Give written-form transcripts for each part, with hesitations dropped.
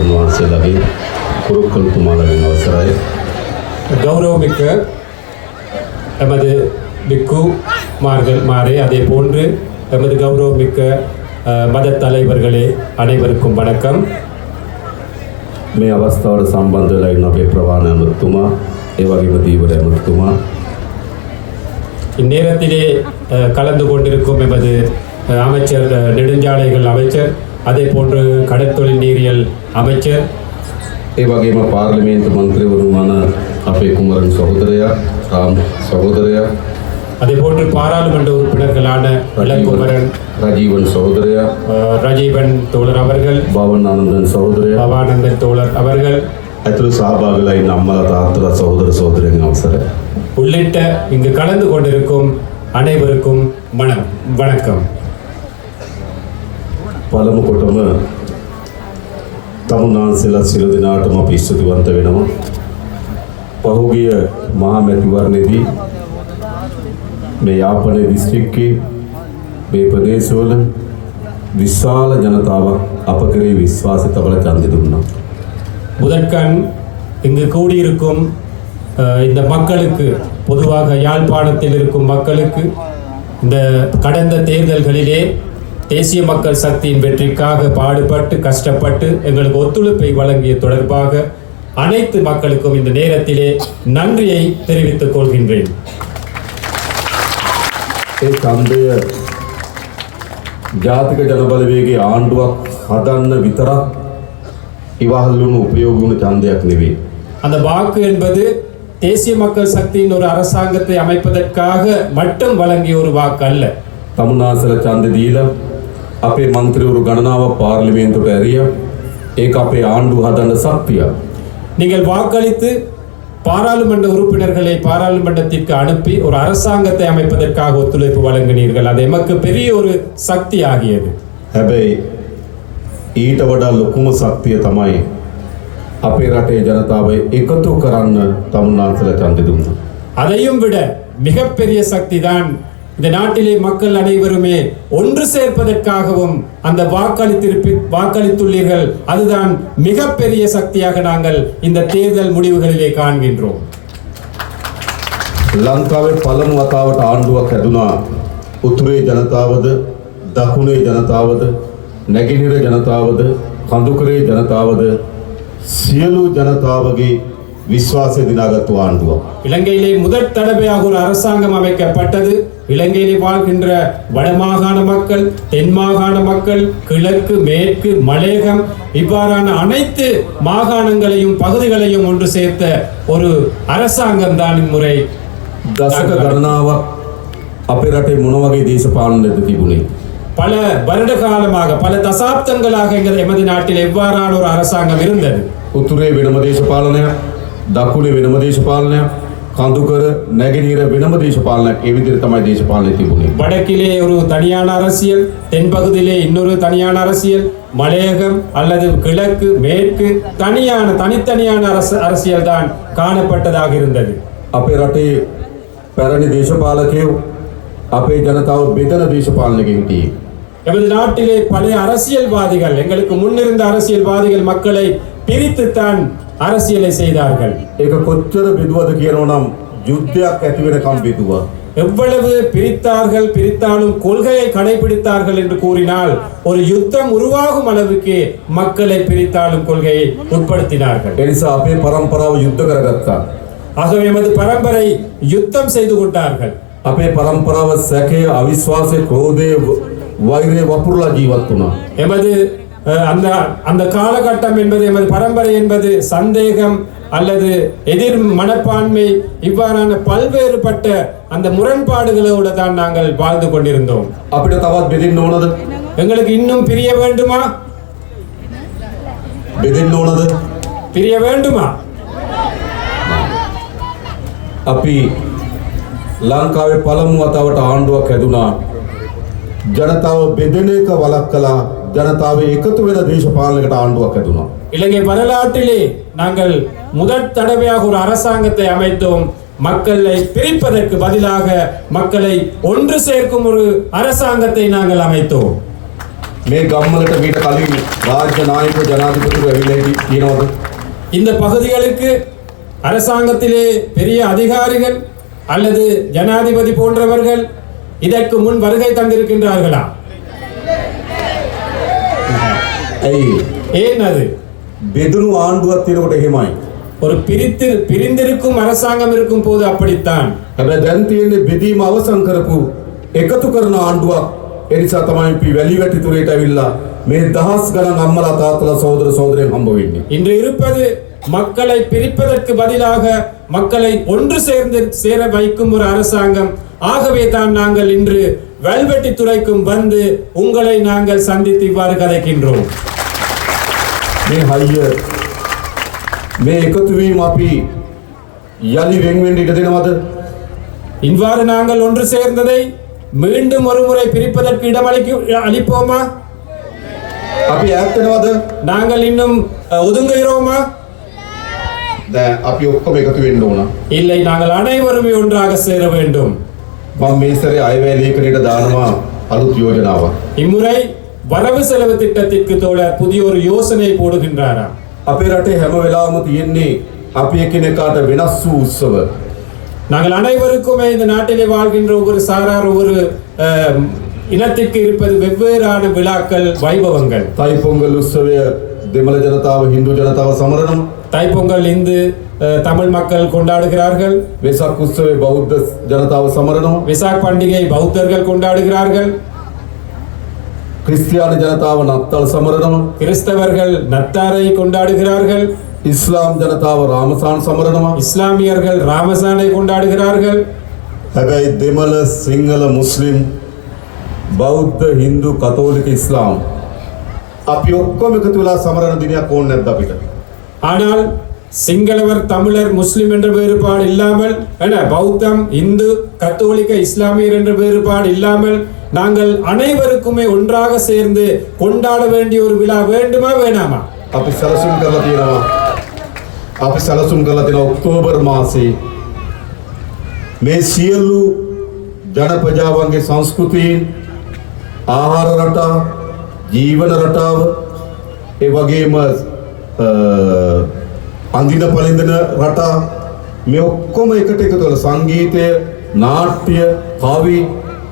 හාමුදුරුවෝ වහන්සේලාගේ කුරුක්කල්තුමාලාගෙන් අවසරයි. கௌரவமிக்க எமது பிக்கு மாரே அதே போன்று எமது கௌரவமிக்க மத தலைவர்களே அனைவருக்கும் வணக்கம். මේ අවස්ථාවට සම්බන්ධ වෙලා ඉන්න අපේ ප්‍රවාණ ඇමතුමා, ඒ වගේම දීවර ඇමතුමා, இந்நேரத்திலே கலந்து கொண்டிருக்கும் எமது அமைச்சர் நெடுஞ்சாலைகள் அமைச்சர், அதே போன்று கடற்தொழில் நீரியல் அமைச்சர், ඒ වගේම පාර්ලිමේන්තු මන්ත්‍රීවරුන් අපේ කුමරන් සහෝදරයා, රාම් සහෝදරයා, அதே போன்று பாராளுமன்ற உறுப்பினர்களான இளங்குமரன், රජීවන් සහෝදරයා, ரஜீவன் தோழர் அவர்கள், භවනානන්දන් සහෝදරයා, பவானந்தன் தோழர் அவர்கள் ඇතුළු සහභාගීලා ඉන්න අම්මලා තාත්තලා සහෝදර සහෝදරියන් අවසරයි. உள்ளிட்ட இங்கு கலந்து கொண்டிருக்கும் அனைவருக்கும் வணக்கம். පළමු කොටම තමුන්නාන්සේලා සියලු දෙනාටම අපි ස්තුතිවන්ත වෙනවා. පහුගිය මහා මැතිවරණයේදී මේ යාපනයේ දිස්ත්‍රික්කයේ මේ ප්‍රදේශවල විශාල ජනතාවක් අප කෙරෙහි විශ්වාසය තබලා ඡන්දය දුන්නා. முதற்கண் இங்கு கூடியிருக்கும் இந்த மக்களுக்கு, பொதுவாக யாழ்ப்பாணத்தில் இருக்கும் மக்களுக்கு, இந்த கடந்த தேர்தல்களிலே தேசிய மக்கள் சக்தியின் வெற்றிக்காக பாடுபட்டு கஷ்டப்பட்டு எங்களுக்கு ஒத்துழைப்பை வழங்கிய தொடர்பாக அனைத்து மக்களுக்கும் இந்த நேரத்திலே நன்றியை தெரிவித்துக் கொள்கின்றேன். ඒ ඡන්දය ජාතික ජනබලවේගයේ ආණ්ඩුවක් හදන්න විතරක් ඉවහල් වුණු උපයෝගී වුණු ඡන්දයක් නෙවෙයි. அந்த வாக்கு என்பது தேசிய மக்கள் சக்தியின் ஒரு அரசாங்கத்தை அமைப்பதற்காக மட்டும் வழங்கிய ஒரு வாக்கு அல்ல. තමුන්නාන්සේලා ඡන්දය දීලා අපේ മന്ത്രിවරු ගණනාවක් පාර්ලිමේන්තුවට ඇරියා. ඒක අපේ ආණ්ඩුව හදන්න ශක්තිය. நீங்கள் வாக்களித்து பாராளுமன்ற உறுப்பினர்களை பாராளுமன்றத்திற்கு அனுப்பி ஒரு அரசாங்கத்தை அமைப்பதற்காக ஒத்துழைப்பு வழங்கினீர்கள். அது எமக்கு பெரிய ஒரு சக்தி ஆகியது. හැබැයි ඊට වඩා ලොකුම ශක්තිය තමයි අපේ රටේ ජනතාව එකතු කරන්න තමුන්නාන්සේලා ඡන්දය දුන්නා. அதையும் விட மிகப்பெரிய சக்தி தான் இந்த நாட்டிலே மக்கள் அனைவருமே ஒன்று சேர்ப்பதற்காகவும் அந்த வாக்களித்துள்ளீர்கள். அதுதான் மிகப்பெரிய சக்தியாக நாங்கள் இந்த தேர்தல் முடிவுகளிலே காண்கின்றோம். ලංකාවේ පළමු වතාවට ආණ්ඩුවක් හැදුනා. උතුරේ ජනතාවද, දකුණේ ජනතාවද, නැගෙනහිර ජනතාවද, කඳුකරේ ජනතාවද සියලු ජනතාවගේ விசுவாசை தினாகத்து ஆண்டுவோம். இலங்கையிலே முதற் தடவையாக ஒரு அரசாங்கம் அமைக்கப்பட்டது. இலங்கையிலே வாழ்கின்ற வடமாகாண மக்கள், தென் மாகாண மக்கள், கிழக்கு, மேற்கு, மலையகம் இவ்வாறான அனைத்து மாகாணங்களையும் பகுதிகளையும் ஒன்று சேர்த்த ஒரு அரசாங்கம் தான் இம்முறை. දශක ගණනාවක් අපේ රටේ මොන වගේ දේශපාලනයද තිබුණේ? பல வருட காலமாக, பல தசாப்தங்களாக எமது நாட்டில் எவ்வாறான ஒரு அரசாங்கம் இருந்தது. උතුරේ වෙනම දේශපාලනයක්, දකුණේ වෙනම දේශපාලනයක්, කඳුකර නැගෙනහිර වෙනම දේශපාලනයක්. ඒ විදිහට තමයි දේශපාලනය තිබුණේ. வடக்கிலே ஒரு தனியான அரசியல், தென்பகுதியிலே இன்னொரு தனியான அரசியல், மலையகம் அல்லது கிழக்கு, மேற்கு தனித்தனியான அரசியல் தான் காணப்பட்டதாக இருந்தது. අපේ රටේ පැරණි දේශපාලකයෝ අපේ ජනතාව බෙදන දේශපාලනයක හිටියේ. எமது நாட்டிலே பழைய அரசியல்வாதிகள், எங்களுக்கு முன்னிருந்த அரசியல்வாதிகள் மக்களை பிரித்துத்தான் அரசியலை செய்தார்கள். ඒක කොච්චර බෙදුවද කියනවනම් යුද්ධයක් ඇති වෙනකම් බෙදුවා. எவ்வளவு பிரித்தாலும் கொள்கையை கடைபிடித்தார்கள் என்று கூறினால் ஒரு யுத்தம் உருவாகும் அளவுக்கு மக்களை பிரித்தாலும் கொள்கையை உட்படுத்தினார்கள். ඒ නිසා අපේ පරම්පරාව යුද්ධ කරගත්තා. ஆகவே எமது பரம்பரை யுத்தம் செய்து கொண்டார்கள். අපේ පරම්පරාව සැකය, අවිශ්වාසය, ක්‍රෝධය, වෛරය වපුරලා ජීවත් වුණා. எமது அந்த காலகட்டம் என்பது, எமது பரம்பரை என்பது சந்தேகம் அல்லது எதிர் மனப்பான்மை இவ்வாறான பல்வேறுபட்ட அந்த முரண்பாடுகளோடு தான் நாங்கள் வாழ்ந்து கொண்டிருந்தோம். අපිට තවත් බෙදෙන්න ඕනද? எங்களுக்கு இன்னும் பிரிய வேண்டுமா? බෙදෙන්න ඕනද? பிரிய வேண்டுமா? අපි ලංකාවේ පළමු වතාවට ආණ්ඩුවක් හැදුනා. ජනතාව බෙදෙන එක වළක්වලා ජනතාව එකතු වෙන දේශපාලනයකට ආණ්ඩුවක් හැදුනා. இலங்கை வரலாற்றிலே நாங்கள் முதற் தடவையாக ஒரு அரசாங்கத்தை அமைத்தோம். மக்களை பிரிப்பதற்கு பதிலாக மக்களை ஒன்று சேர்க்கும் ஒரு அரசாங்கத்தை நாங்கள் அமைத்தோம். මේ ගම්වලට මීට කලින් රාජ්‍ය නායක ජනාධිපතිවරු ඇවිල්ලා තියෙනවද? இந்த பகுதிகளுக்கு அரசாங்கத்திலே பெரிய அதிகாரிகள் அல்லது ஜனாதிபதி போன்றவர்கள் இதற்கு முன் வருகை தந்திருக்கின்றார்களா? ඇයි? ஏன் அது? බෙදුණු ආණ්ඩුවක් තියෙනකොට එහෙමයි. ஒரு பிரிந்திருக்கும் அரசாங்கம் இருக்கும் போது அப்படித்தான். හැබැයි දැන් තියෙන්නේ බෙදීම අවසන් කරපු එකතු කරන ආණ්ඩුවක්. ඒ නිසා තමයි අපි වැලිවැටි තුරේට ඇවිල්ලා මේ දහස් ගණන් අම්මලා තාත්තලා සහෝදර සහෝදරයන් හම්බ වෙන්නේ. இன்று இருப்பது மக்களை பிரிப்பதற்கு பதிலாக மக்களை ஒன்று சேர வைக்கும் ஒரு அரசாங்கம். ஆகவே தான் நாங்கள் இன்று வெல்வெட்டி துறைக்கும் வந்து உங்களை நாங்கள் சந்தித்து இவ்வாறு கதைக்கின்றோம். මේ හයිය මේ එකතු වීම අපි යලි වෙන් වෙන්න ඉඩ දෙනවද? இவ்வாறு நாங்கள் ஒன்று சேர்ந்ததை மீண்டும் ஒரு முறை பிரிப்பதற்கு அளிப்போமா? අපි ඈත් වෙනවද? நாங்கள் இன்னும் ஒதுங்குகிறோமா? දැන් අපි ඔක්කොම එකතු වෙන්න ඕන. இல்லை, நாங்கள் அனைவருமே ஒன்றாக சேர வேண்டும். මම මේ සැරේ අයවැය ලේඛනයට දානවා අලුත් යෝජනාවක්. இம்முறை வரவு செலவு திட்டத்திற்கு தோழர் புதிய ஒரு யோசனை போடுகின்றாரா? අපේ රටේ හැම වෙලාවෙම තියෙන්නේ අපි එකිනෙකාට වෙනස් වූ උත්සව. நாங்கள் அனைவருக்குமே இந்த நாட்டிலே வாழ்கின்ற ஒவ்வொரு சாரார் ஒவ்வொரு இனத்திற்கு இருப்பது வெவ்வேறான விழாக்கள், வைபவங்கள். தைப்பொங்கல் உற்சවය දෙමළ ජනතාව හින්දු ජනතාව සමරනවා. தைப்பொங்கல் இந்து தமிழ் மக்கள் கொண்டாடுகிறார்கள். වෙසක් උත්සවය බෞද්ධ ජනතාව සමරනවා. விசாக் பண்டிகை பௌத்தர்கள் கொண்டாடுகிறார்கள். ක්‍රිස්තියානි ජනතාව නත්තල් සමරනවා. கிறிஸ்தவர்கள் நத்தாரை கொண்டாடுகிறார்கள். ඉස්ලාම් ජනතාව රාමසාන් සමරනවා. இஸ்லாமியர்கள் ராமசானை கொண்டாடுகிறார்கள். හැබැයි දෙමළ සිංහල මුස්ලිම් බෞද්ධ හින්දු කතෝලික ඉස්ලාම් අපි ඔක්කොම එකතු වෙලා සමරන දිනයක් ඕනේ නැද්ද අපිට? ஆனால் சிங்களவர், தமிழர், முஸ்லிம் என்ற வேறுபாடு இல்லாமல், பௌத்தம், இந்து, கத்தோலிக்க, இஸ்லாமியர் என்ற வேறுபாடு இல்லாமல் நாங்கள் அனைவருக்குமே ஒன்றாக சேர்ந்து கொண்டாட வேண்டிய ஒரு விழா வேண்டுமா வேணாமா? අපි සැලසුම් කරලා තියෙනවා. ඔක්තෝබර් මාසේ මේ සියලු ජනපජාවන්ගේ සංස්කෘතීන්, ආහාර රටාව, ජීවන රටාව, ඒ වගේම අඳින පළඳින රටා මේ ඔක්කොම එකට එකතු කරලා සංගීතය, නාට්‍ය, කවි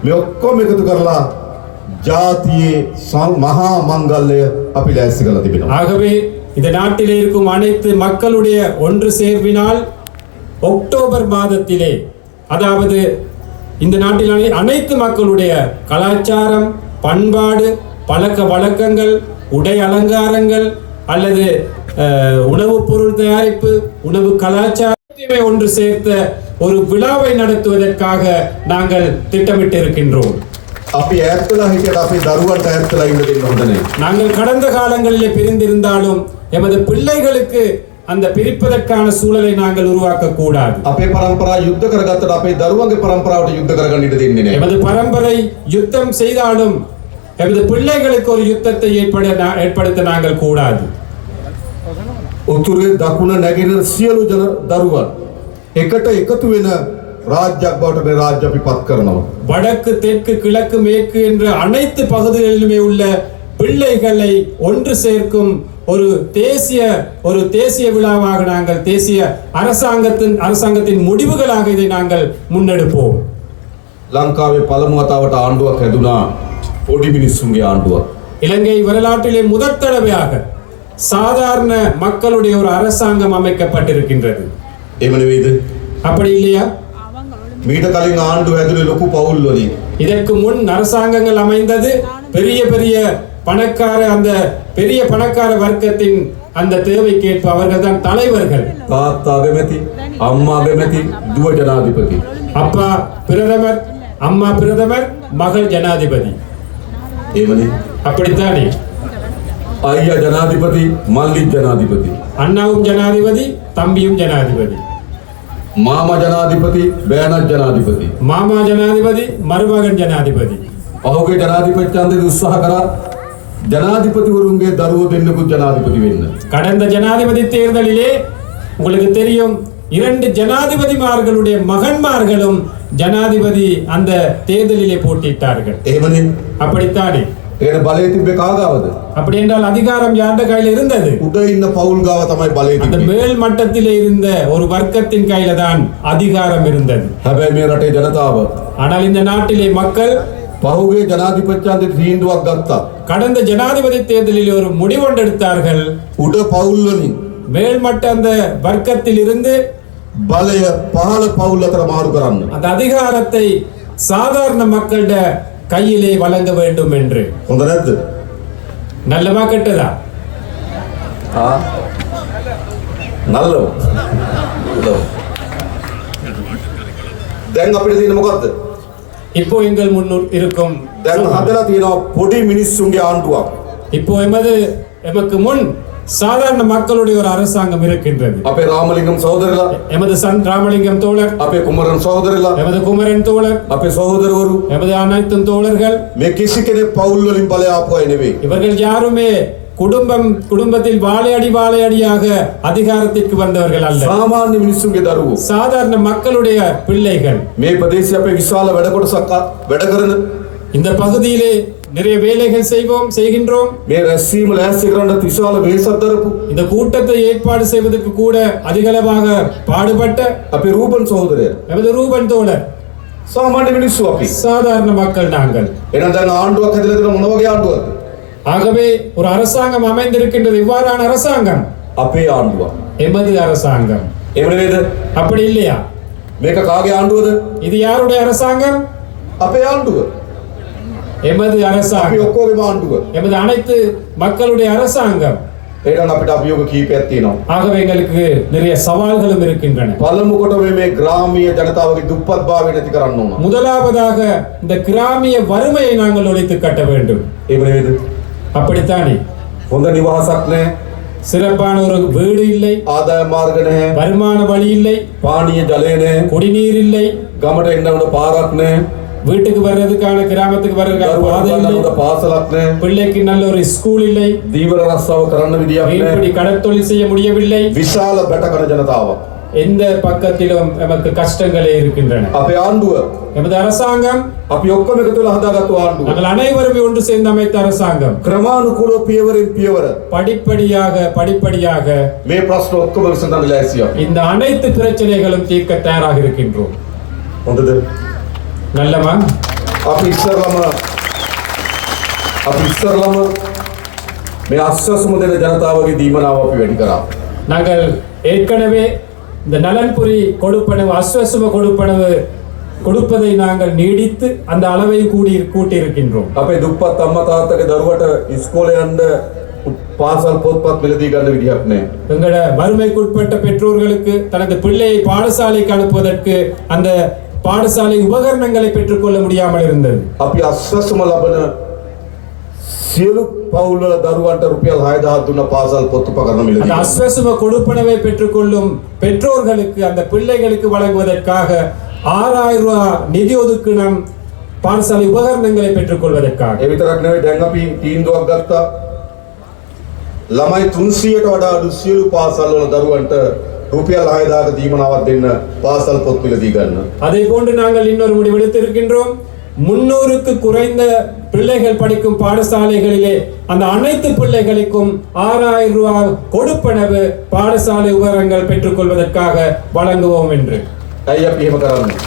මේ ඔක්කොම එකතු කරලා ජාතියේ මහා මංගල්‍ය අපි ලෑස්ති කරලා තිබෙනවා. ஆகவே இந்த நாட்டிலே இருக்கும் அனைத்து மக்களுடைய ஒன்று சேர்வினால் அக்டோபர் மாதத்திலே, அதாவது இந்த நாட்டில் அனைத்து மக்களுடைய கலாச்சாரம், பண்பாடு, பழக்க வழக்கங்கள், உடை அலங்காரங்கள் அல்லது உணவுப் பொருள் தயாரிப்பு, உணவு கலாச்சாரத்தை ஒன்று சேர்த்த ஒரு விழாவை நடத்துவதற்காக நாங்கள் திட்டமிட்டு இருக்கின்றோம். අපි ඈත්ලා හිටියට අපේ දරුවන්ට ඈත්ලා ඉන්න දෙන්න හොඳ නැහැ. நாங்கள் கடந்த காலங்களிலே பிரிந்திருந்தாலும் எமது பிள்ளைகளுக்கு அந்த பிரிப்பதற்கான சூழலை நாங்கள் உருவாக்க கூடாது. අපේ පරම්පරාව යුද්ධ කරගත්තට අපේ දරුවන්ගේ පරම්පරාවට යුද්ධ කරගන්න ඉඩ දෙන්නේ නැහැ. எமது பரம்பரை யுத்தம் செய்தாலும் எமது பிள்ளைகளுக்கு ஒரு யுத்தத்தை ஏற்படுத்த நாங்கள் கூடாது. උතුරේ දකුණ නැගෙනහිර සියලු දරුවන් එකට එකතු වෙන ராஜ்யக் බවට මේ රාජ්‍ය අපි පත් කරනවා. வடக்கு, தெற்கு, கிழக்கு, மேற்கு என்ற அனைத்து பகுதிகளிலுமே உள்ள பிள்ளைகளை ஒன்று சேர்க்கும் ஒரு தேசிய விழாவாக நாங்கள், தேசிய அரசாங்கத்தின் முடிவுகளாக இதை நாங்கள் முன்னெடுப்போம். ලංකාවේ පළමු වතාවට ආණ්ඩුවක් හැදුනා පොඩි මිනිස්සුන්ගේ ආණ්ඩුවක්. இலங்கை வரலாற்றிலே முதற் தடவையாக சாதாரண மக்களுடைய ஒரு அரசாங்கம் அமைக்கப்பட்டிருக்கின்றது. එහෙම නෙවෙයිද? அப்படி இல்லையா? මීට කලින් ආණ්ඩුව හැදුනේ ලොකු පවුල් වලින්. இதற்கு முன் அரசாங்கங்கள் அமைந்தது பெரிய பணக்கார வர்க்கத்தின் அந்த தேவைக்கேற்ப அவர்கள் தான் தலைவர்கள். තාත්තා අගමැති, අම්මා අගමැති, දුව ජනාධිපති. அப்பா பிரதமர், அம்மா பிரதமர், மகள் ஜனாதிபதி. එහෙමනේ. அப்படித்தானே? අයියා ජනාධිපති, මල්ලි ජනාධිපති. அண்ணாவும் ஜனாதிபதி, தம்பியும் ஜனாதிபதி. මාමා ජනාධිපති, බෑනත් ජනාධිපති. மாமா ஜனாதிபதி, மருமகன் ஜனாதிபதி. පහුගිය ජනාධිපති ඡන්දෙදි උත්සාහ කරා ජනාධිපතිවරුන්ගේ දරුවෝ දෙන්නෙකුත් ජනාධිපති වෙන්න. கடந்த ஜனாதிபதி தேர்தலிலே உங்களுக்கு தெரியும், 2 ஜனாதிபதிமார்களுடைய மகன்மார்களும் ஜனாதிபதி அந்த தேர்தலிலே போட்டியிட்டார்கள். එහෙමනේ. அப்படித்தானே? ඒකට බලය තිබ්බේ කාගාවද? அப்படி என்றால் அதிகாரம் யாருடைய கையில இருந்தது? උඩ ඉන්න පවුල් ගාව තමයි බලය அந்த තිබ්බේ. மேல் மட்டத்திலே இருந்த ஒரு வர்க்கத்தின் கையில தான் அதிகாரம் இருந்தது. හැබැයි මේ රටේ ජනතාව ஆனால் இந்த நாட்டிலே மக்கள் පහුගිය ජනාධිපතියන්ගේ තීන්දුවක් ගත්තා. கடந்த ஜனாதிபதி தேர்தலில் ஒரு முடிவெடுத்தார்கள். උඩ පවුල් වලින් மேல்மட்ட அந்த வர்க்கத்தில் இருந்து බලය පහළ පවුල් අතර මාරු කරන්න. அந்த அதிகாரத்தை சாதாரண மக்களிட கையிலே வழங்க வேண்டும் என்று. හොඳ නැද්ද? நல்லவா கெட்டதா? නල්ලෝ. දැන් අපිට තියෙන මොකද්ද? இப்போ எங்கள் முன்னூர் இருக்கும் දැන් හදලා තියෙනවා පොඩි මිනිස්සුන්ගේ ආණ්ඩුවක්. இப்போ எமக்கு முன் சாதாரண மக்களுடைய ஒரு அரசாங்கம் இருக்கின்றது. අපේ රාමලිංගම් සහෝදරලා, எமது ராமலிங்கம் தோழர், අපේ කුමරන් සහෝදරලා, எமது குமரன் தோழர், අපේ සහෝදරවරු எமது அனைத்து தோழர்கள், මේ කිසි කෙනෙක් පවුල් වලින් බලය ආපු අය නෙවෙයි. இவர்கள் யாருமே குடும்பத்தில் வாழையடியாக அதிகாரத்திற்கு வந்தவர்கள் அல்ல. සාමාන්‍ය මිනිස්සුන්ගේ දරුවෝ. சாதாரண மக்களுடைய பிள்ளைகள். මේ ප්‍රදේශයේ අපේ විශාල වැඩ කොටසක් වැඩ කරන இந்த பகுதியிலே நிறைய வேலைகள் செய்கின்றோம். මේ රැස්වීම ලෑස්ති කරන්න විශාල වෙහෙසක් දරපු இந்த கூட்டத்தை ஏற்பாடு செய்வதற்கு கூட அதிகளவாக பாடுபட்ட අපේ රූපන් සහෝදරයා. எமது ரூபன் தோழர். සාමාන්‍ය මිනිස්සු අපි. சாதாரண மக்கள் நாங்கள். එහෙනම් දැන් ආණ්ඩුවක් හැදලා තියෙන මොන වගේ ආණ්ඩුවක්ද? ஆகவே ஒரு அரசாங்கம் அமைந்திருக்கின்றது. இவ்வாறான அரசாங்கம் අපේ ආණ්ඩුවක්. எமது அரசாங்கம். එහෙම නෙවෙයිද? அப்படி இல்லையா? මේක කාගේ ආණ්ඩුවද? இது யாருடைய அரசாங்கம்? අපේ ආණ්ඩුව. எமது අපි அரசாங்கம். ඔක්කොගේම ආණ්ඩුව. எமது அனைத்து மக்களுடைய அரசாங்கம். එහෙනම් අපිට අභියෝග කීපයක් තියෙනවා. ஆகவே எங்களுக்கு நிறைய சவால்களும் இருக்கின்றன. පළමු කොට මේ ග්‍රාමීය ජනතාවගේ දුප්පත්භාවය නැති කරන්න ඕන. முதலாவதாக இந்த கிராமிய வறுமையை நாங்கள் ஒழித்து கட்ட வேண்டும். එහෙම නෙවෙයිද? அப்படித்தானே? හොඳ නිවාසක් නැහැ, சிறப்பான ஒரு வீடு இல்லை, ආදාය මාර්ග නැහැ, வருமான வழி இல்லை, පානීය ජලය නැහැ, குடிநீர் இல்லை, ගමට එන්න උන පාරක් නැහැ, வீட்டுக்கு வர்றதுக்கான கிராமத்துக்கு வர்றதுக்கான பாதை இல்லை, දරුවන්ට පාසලක් නැහැ, பிள்ளைக்கு நல்ல ஒரு ஸ்கூல் இல்லை, දීවර රස්සාව කරන්න විදියක් නැහැ. மீன்பிடி கடற்தொழில் செய்ய முடியவில்லை. විශාල බැටකන ජනතාවක්. எந்த பக்கத்திலும் நமக்கு கஷ்டங்களே இருக்கின்றன. අපේ ආණ්ඩුව எமது அரசாங்கம், අපි ඔක්කොම එකතු වෙලා හදාගත්තු ආණ්ඩුව. நாங்கள் அனைவரும் ஒன்று சேர்ந்து அமைத்த அரசாங்கம் ක්‍රමානුකූලව පියවරෙන් පියවර படிப்படியாக මේ ප්‍රශ්න ඔක්කොම විසඳන්න ලෑස්ති අපි. இந்த அனைத்து பிரச்சனைகளும் தீர்க்க தயாராக இருக்கின்றோம். හොඳද? நல்லமா? අපි ඉස්සරලම මේ අස්වැසුම දෙන ජනතාවගේ දීමනාව අපි වැඩි කරා. நாங்கள் ஏற்கனவே இந்த நலன்புரி கொடுப்பனவு, அஸ்வசும கொடுப்பனவு கொடுப்பதை நாங்கள் நீடித்து அந்த அளவை கூட்டியிருக்கின்றோம். අපේ දුප්පත් අම්මා තාත්තගේ දරුවට ඉස්කෝලේ යන්න පාසල් පොත්පත් මිලදී ගන්න විදියක් නැහැ. எங்களோட வறுமைக்குட்பட்ட பெற்றோர்களுக்கு தனது பிள்ளையை பாடசாலைக்கு அனுப்புவதற்கு அந்த பாடசாலை உபகரணங்களை பெற்றுக்கொள்ள முடியாமல் இருந்தது. අපි අස්වැසුම ලබන සියලු පවුල් වල දරුවන්ට රුපියල් 6000 දුන්න පාසල් පොත් උපකරණ அந்த මිලදී. அஸ்வசும கொடுப்பனவை பெற்றுக்கொள்ளும் பெற்றோர்களுக்கு அந்த பிள்ளைகளுக்கு வழங்குவதற்காக 6000 ரூபாய் நிதி ஒதுக்கினம் பாடசாலை உபகரணங்களை பெற்றுக்கொள்வதற்காக. ඒ විතරක් නෙවෙයි දැන් අපි තීන්දුවක් ගත්තා. ළමයි 300ට වඩා අඩු සියලු පාසල් වල දරුවන්ට රුපියල් 6000ක දීමනාවක් දෙන්න පාසල් පොත් මිලදී ගන්න. அதே போன்று நாங்கள் இன்னொரு முடிவெடுத்திருக்கின்றோம். 300க்கு குறைந்த பிள்ளைகள் படிக்கும் பாடசாலைகளிலே அந்த அனைத்து பிள்ளைகளுக்கும் 6000 ரூபாய் கொடுப்பனவு பாடசாலை உபகரணங்கள் பெற்றுக்கொள்வதற்காக வழங்குவோம் என்று. ඇයි අපි එහෙම කරන්නේ?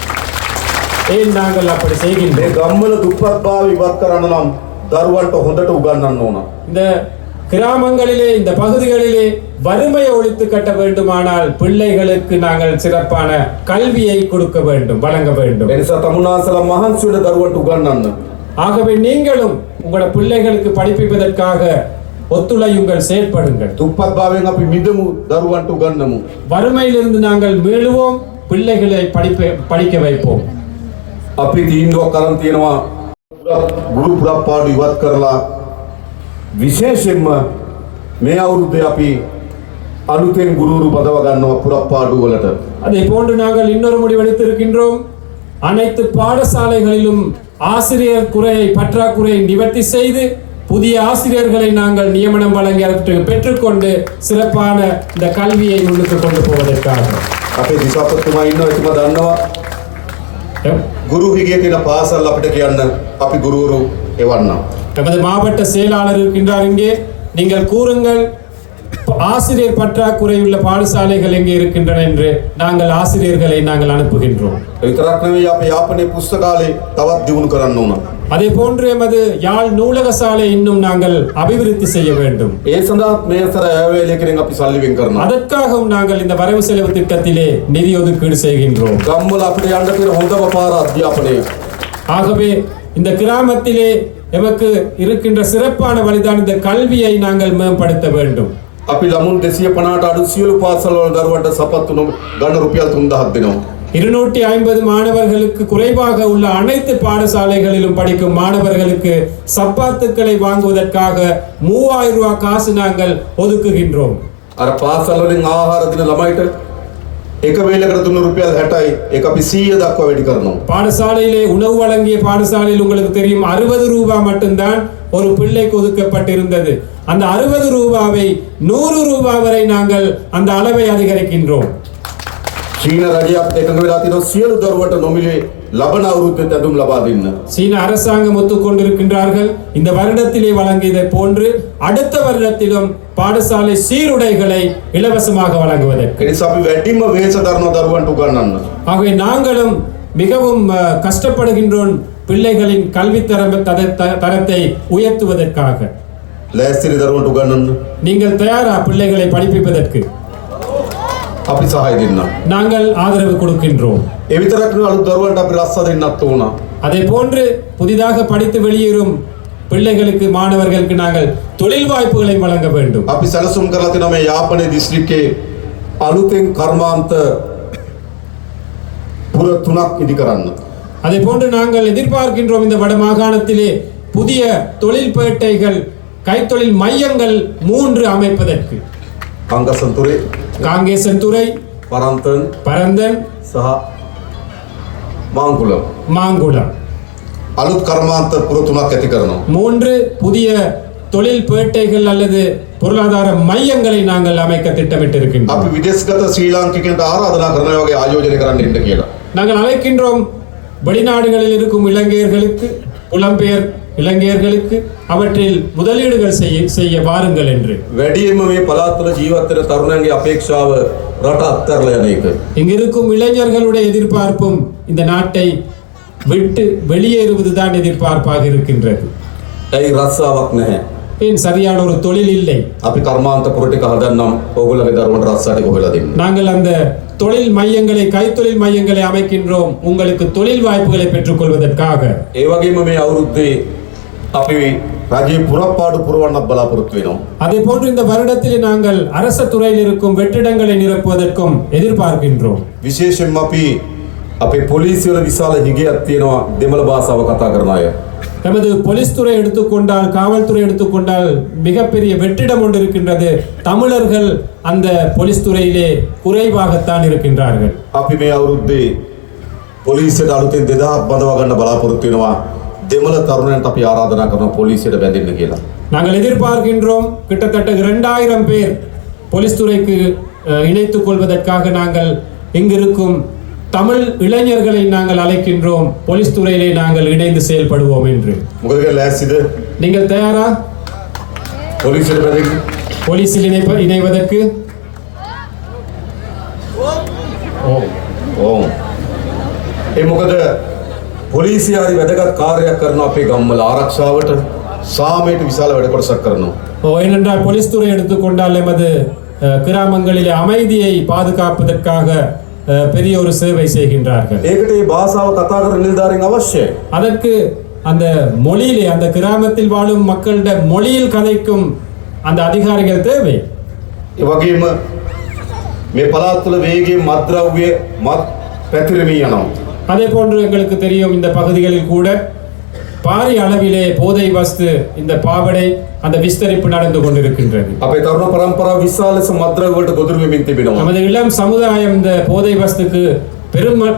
ஏன் நாங்கள் அப்படி මේ செய்கின்றோம்? ගම්වල දුප්පත්භාවය ඉවත් කරන්න නම් දරුවන්ට හොඳට උගන්වන්න ඕන. இந்த கிராமங்களிலே, இந்த பகுதிகளிலே வறுமையை ஒழித்து கட்ட வேண்டுமானால் பிள்ளைகளுக்கு நாங்கள் சிறப்பான கல்வியை கொடுக்க வேண்டும், வழங்க வேண்டும். ඒ නිසා තමුන්නාන්සලා මහන්සි වෙන දරුවන්ට උගන්වන්න. ஆகவே நீங்களும் உங்களோட பிள்ளைகளுக்கு படிப்பிப்பதற்காக ஒத்துழையுங்கள், செயற்படுங்கள். දුප්පත්භාවයෙන් අපි මිදමු, දරුවන්ට උගන්වමු. வறுமையிலிருந்து நாங்கள் மீளுவோம், பிள்ளைகளை படிக்க வைப்போம். අපි තීන්දුවක් අරන් තියෙනවා ගුරු පුරප්පාඩු ඉවත් කරලා විශේෂයෙන්ම මේ අවුරුද්දේ අපි අලුතෙන් ගුරුවරු බදව ගන්නවා පුරප්පාඩු වලට. அதை போன்று நாங்கள் இன்னொரு முடிவெடுத்திருக்கின்றோம். அனைத்து பாடசாலைகளிலும் ஆசிரியர் பற்றாக்குறையை நிவர்த்தி செய்து புதிய ஆசிரியர்களை நாங்கள் நியமனம் வழங்கி பெற்றுக்கொண்டு சிறப்பான இந்த கல்வியை முன்னுக்கு கொண்டு போவதற்காக. අපේ දිසාපතිතුමා ඉන්නවා, එතුමා දන්නවා ගුරු හිගේ තියෙන පාසල් අපිට කියන්න අපි ගුරුවරු එවන්නම්. நமது மாவட்ட செயலாளர் இருக்கின்றார் இங்கே. நீங்கள் கூறுங்கள், ஆசிரியர் பற்றாக்குறை உள்ள பாடசாலைகள் எங்கே இருக்கின்றன என்று நாங்கள் ஆசிரியர்களை நாங்கள் அனுப்புகின்றோம். විතරක් නෙවෙයි අපේ යාපනයේ පුස්තකාලේ තවත් දියුණු කරන්න ඕන. அதே போன்று எமது யாழ் நூலக சாலை இன்னும் நாங்கள் அபிவிருத்தி செய்ய வேண்டும். ඒ සඳහා මේ සර ඇවැලේකෙන් අපි සල්ලි වෙන් කරනවා. அதற்காகவும் நாங்கள் இந்த வரவு செலவு திட்டத்திலே நிதி ஒதுக்கீடு செய்கின்றோம். ගම්වල අපිට යන්න තියෙන හොඳම පාර අධ්‍යාපනය. ஆகவே இந்த கிராமத்திலே எமக்கு இருக்கின்ற சிறப்பான வழிதான் இந்த கல்வியை நாங்கள் மேம்படுத்த வேண்டும். අපි ළමුන් 250ට අඩු සියලු පාසල් වල දරුවන්ට සපත්තු ගන්න රුපියල් 3000ක් දෙනවා. 250 மாணவர்களுக்கு குறைவாக உள்ள அனைத்து பாடசாலைகளிலும் படிக்கும் மாணவர்களுக்கு சப்பாத்துக்களை வாங்குவதற்காக 3000 ரூபாய் காசு நாங்கள் ஒதுக்குகின்றோம். අර පාසල් වලින් ආහාර දෙන ළමයිට එක වේලකට දුන්න රුපියල් 60යි ඒක අපි 100 දක්වා වැඩි කරනවා. பாடசாலையிலே உணவு வழங்கிய பாடசாலையில் உங்களுக்கு தெரியும் 60 ரூபாய் மட்டும்தான் ஒரு பிள்ளைக்கு ஒதுக்கப்பட்டிருந்தது. அந்த 60 ரூபாவை 100 ரூபாய் வரை நாங்கள் அந்த அளவை அதிகரிக்கின்றோம். චීන රජයත් එකඟ වෙලා තියෙනවා සියලු දරුවන්ට නොමිලේ ලබන අවුරුද්දේ ඇඳුම් ලබා දෙන්න. சீன அரசாங்கம் ஒத்துக்கொண்டிருக்கின்றார்கள். இந்த வருடத்திலே வழங்கியதை போன்று அடுத்த வருடத்திலும் பாடசாலை சீருடைகளை இலவசமாக வழங்குவதற்கு. ඒ නිසා අපි වැඩිම වෙහෙස දරන දරුවන්ට උගන්වන්න. ஆகவே நாங்களும் மிகவும் கஷ்டப்படுகின்றோம் பிள்ளைகளின் கல்வி தரத்தை உயர்த்துவதற்காக. ලෑස්තිරි දරුවන්ට උගන්වන්න. நீங்கள் தயாரா பிள்ளைகளை படிப்பிப்பதற்கு? අපි සහාය දෙන්න. நாங்கள் ஆதரவு கொடுக்கின்றோம். ඒ විතරක් නෙවෙයි අලුත් දරුවන්ට අපි රස්සා දෙන්නත් ඕන. அதே போன்று புதிதாக படித்து வெளியேறும் பிள்ளைகளுக்கு மாணவர்களுக்கு நாங்கள் தொழில் வாய்ப்புகளை வழங்க வேண்டும். අපි සැලසුම් කරලා තියෙනවා මේ යාපනයේ දිස්ත්‍රික්කයේ අලුතෙන් කර්මාන්ත පුර 3ක් ඉදි කරන්න. அதே போன்று நாங்கள் எதிர்பார்க்கின்றோம் இந்த வட மாகாணத்திலே புதிய தொழில் பேட்டைகள் கைத்தொழில் மையங்கள் 3 அமைப்பதற்கு. කංගසන්තුරේ, காங்கேசன்துறை, பரந்தன், සහ මාංගුලම්. மாங்குளம் අලුත් කර්මාන්ත පුර 3ක් ඇති කරනවා. 3 புதிய தொழில் பேட்டைகள் அல்லது பொருளாதார மையங்களை நாங்கள் அமைக்க திட்டமிட்டிருக்கின்றோம். අපි විදේශගත ශ්‍රී ලාංකිකයන්ට ආරාධනා කරනවා වගේ ආයෝජනය කරන්න ඉන්න කියලා. நாங்கள் அழைக்கின்றோம் வெளிநாடுகளில் இருக்கும் இலங்கையர்களுக்கு, புலம்பெயர் இலங்கையர்களுக்கு அவற்றில் முதலீடுகள் செய்ய வாருங்கள் என்று. වැඩියෙන්ම මේ පළාත් වල ජීවත් වෙන තරුණයන්ගේ අපේක්ෂාව රට අත්හැරලා යන එක. இங்கு இருக்கும் இளைஞர்களுடைய எதிர்பார்ப்பும் இந்த நாட்டை விட்டு வெளியேறுவதுதான் எதிர்பார்ப்பாக இருக்கின்றது. ඇයි රස්සාවක් නැහැ? ஏன் சரியான ஒரு தொழில் இல்லை. අපි කර්මාන්ත පුර ටික හදන්නම් ඕගොල්ලෝගේ දරුවන්ට රස්සා ටික හොයලා දෙන්න. நாங்கள் அந்த தொழில் மையங்களை, கைத்தொழில் மையங்களை அமைக்கின்றோம் உங்களுக்கு தொழில் வாய்ப்புகளை பெற்றுக்கொள்வதற்காக. ඒ වගේම මේ අවුරුද්දේ අපි රජයේ පුරපාඩු පුරවන්නත් බලාපොරොත්තු වෙනවා. அதே போன்று இந்த வருடத்தில் நாங்கள் அரச துறையில் இருக்கும் வெற்றிடங்களை நிரப்புவதற்கும் எதிர்பார்க்கின்றோம். විශේෂයෙන්ම අපි අපේ පොලිසිය වල විශාල හිගයක් තියෙනවා දෙමළ භාෂාව කතා කරන අය. நமது போலீஸ் துறை எடுத்துக்கொண்டால், காவல்துறை எடுத்துக்கொண்டால் மிகப்பெரிய வெற்றிடம் ஒன்று இருக்கின்றது. தமிழர்கள் அந்த போலீஸ் துறையிலே குறைவாகத்தான் இருக்கின்றார்கள். අපි මේ අවුරුද්දේ පොලිසියට අලුතෙන් 2000ක් බඳවා ගන්න බලාපොරොත්තු වෙනවා. දෙමළ තරුණයන්ට අපි ආරාධනා කරනවා පොලිසියට බැඳෙන්න කියලා. நாங்கள் எதிர்பார்க்கின்றோம் கிட்டத்தட்ட 2000 பேர் போலீஸ் துறைக்கு இணைத்துக் கொள்வதற்காக நாங்கள் இங்கிருக்கும் தமிழ் இளைஞர்களை நாங்கள் அழைக்கின்றோம். போலீஸ் துறையிலே நாங்கள் இணைந்து செயல்படுவோம் என்று. මොකද ලෑස්තිද? நீங்கள் தயாரா පොලිසියට බැඳෙන්න? போலீஸில் இணைவதற்கு? ඔව්. ඒ මොකද පොලිසිය හරි වැදගත් කාර්යයක් කරනවා අපේ ගම්වල ආරක්ෂාවට, සාමයට විශාල වැඩ කොටසක් කරනවා. ஏனென்றால் போலீஸ் துறை எடுத்துக்கொண்டால் எமது கிராமங்களிலே அமைதியை பாதுகாப்பதற்காக பெரிய ஒரு சேவை செய்கின்றார்கள். ඒකට මේ භාෂාව කතා කරන නිලධාරීන් අවශ්‍යයි. அதற்கு அந்த மொழியிலே, அந்த கிராமத்தில் வாழும் மக்களுடைய மொழியில் கதைக்கும் அந்த அதிகாரிகள் தேவை. ඒ වගේම මේ පළාත් වල වේගයෙන් මත්ද්‍රව්‍ය පැතිරෙමින් යනවා. அதே போன்று எங்களுக்கு தெரியும் இந்த பகுதிகளில் கூட பாரிய அளவிலே போதை வஸ்து, இந்த பாவடை, அந்த விஸ்தரிப்பு நடந்து கொண்டிருக்கின்றது. අපේ තරුණ පරම්පරාව විශාල ලෙස මත්ද්‍රව්‍ය වලට ගොදුරු වෙමින් තිබෙනවා. நமது இளம் சமுதாயம் இந்த போதை வஸ்துக்கு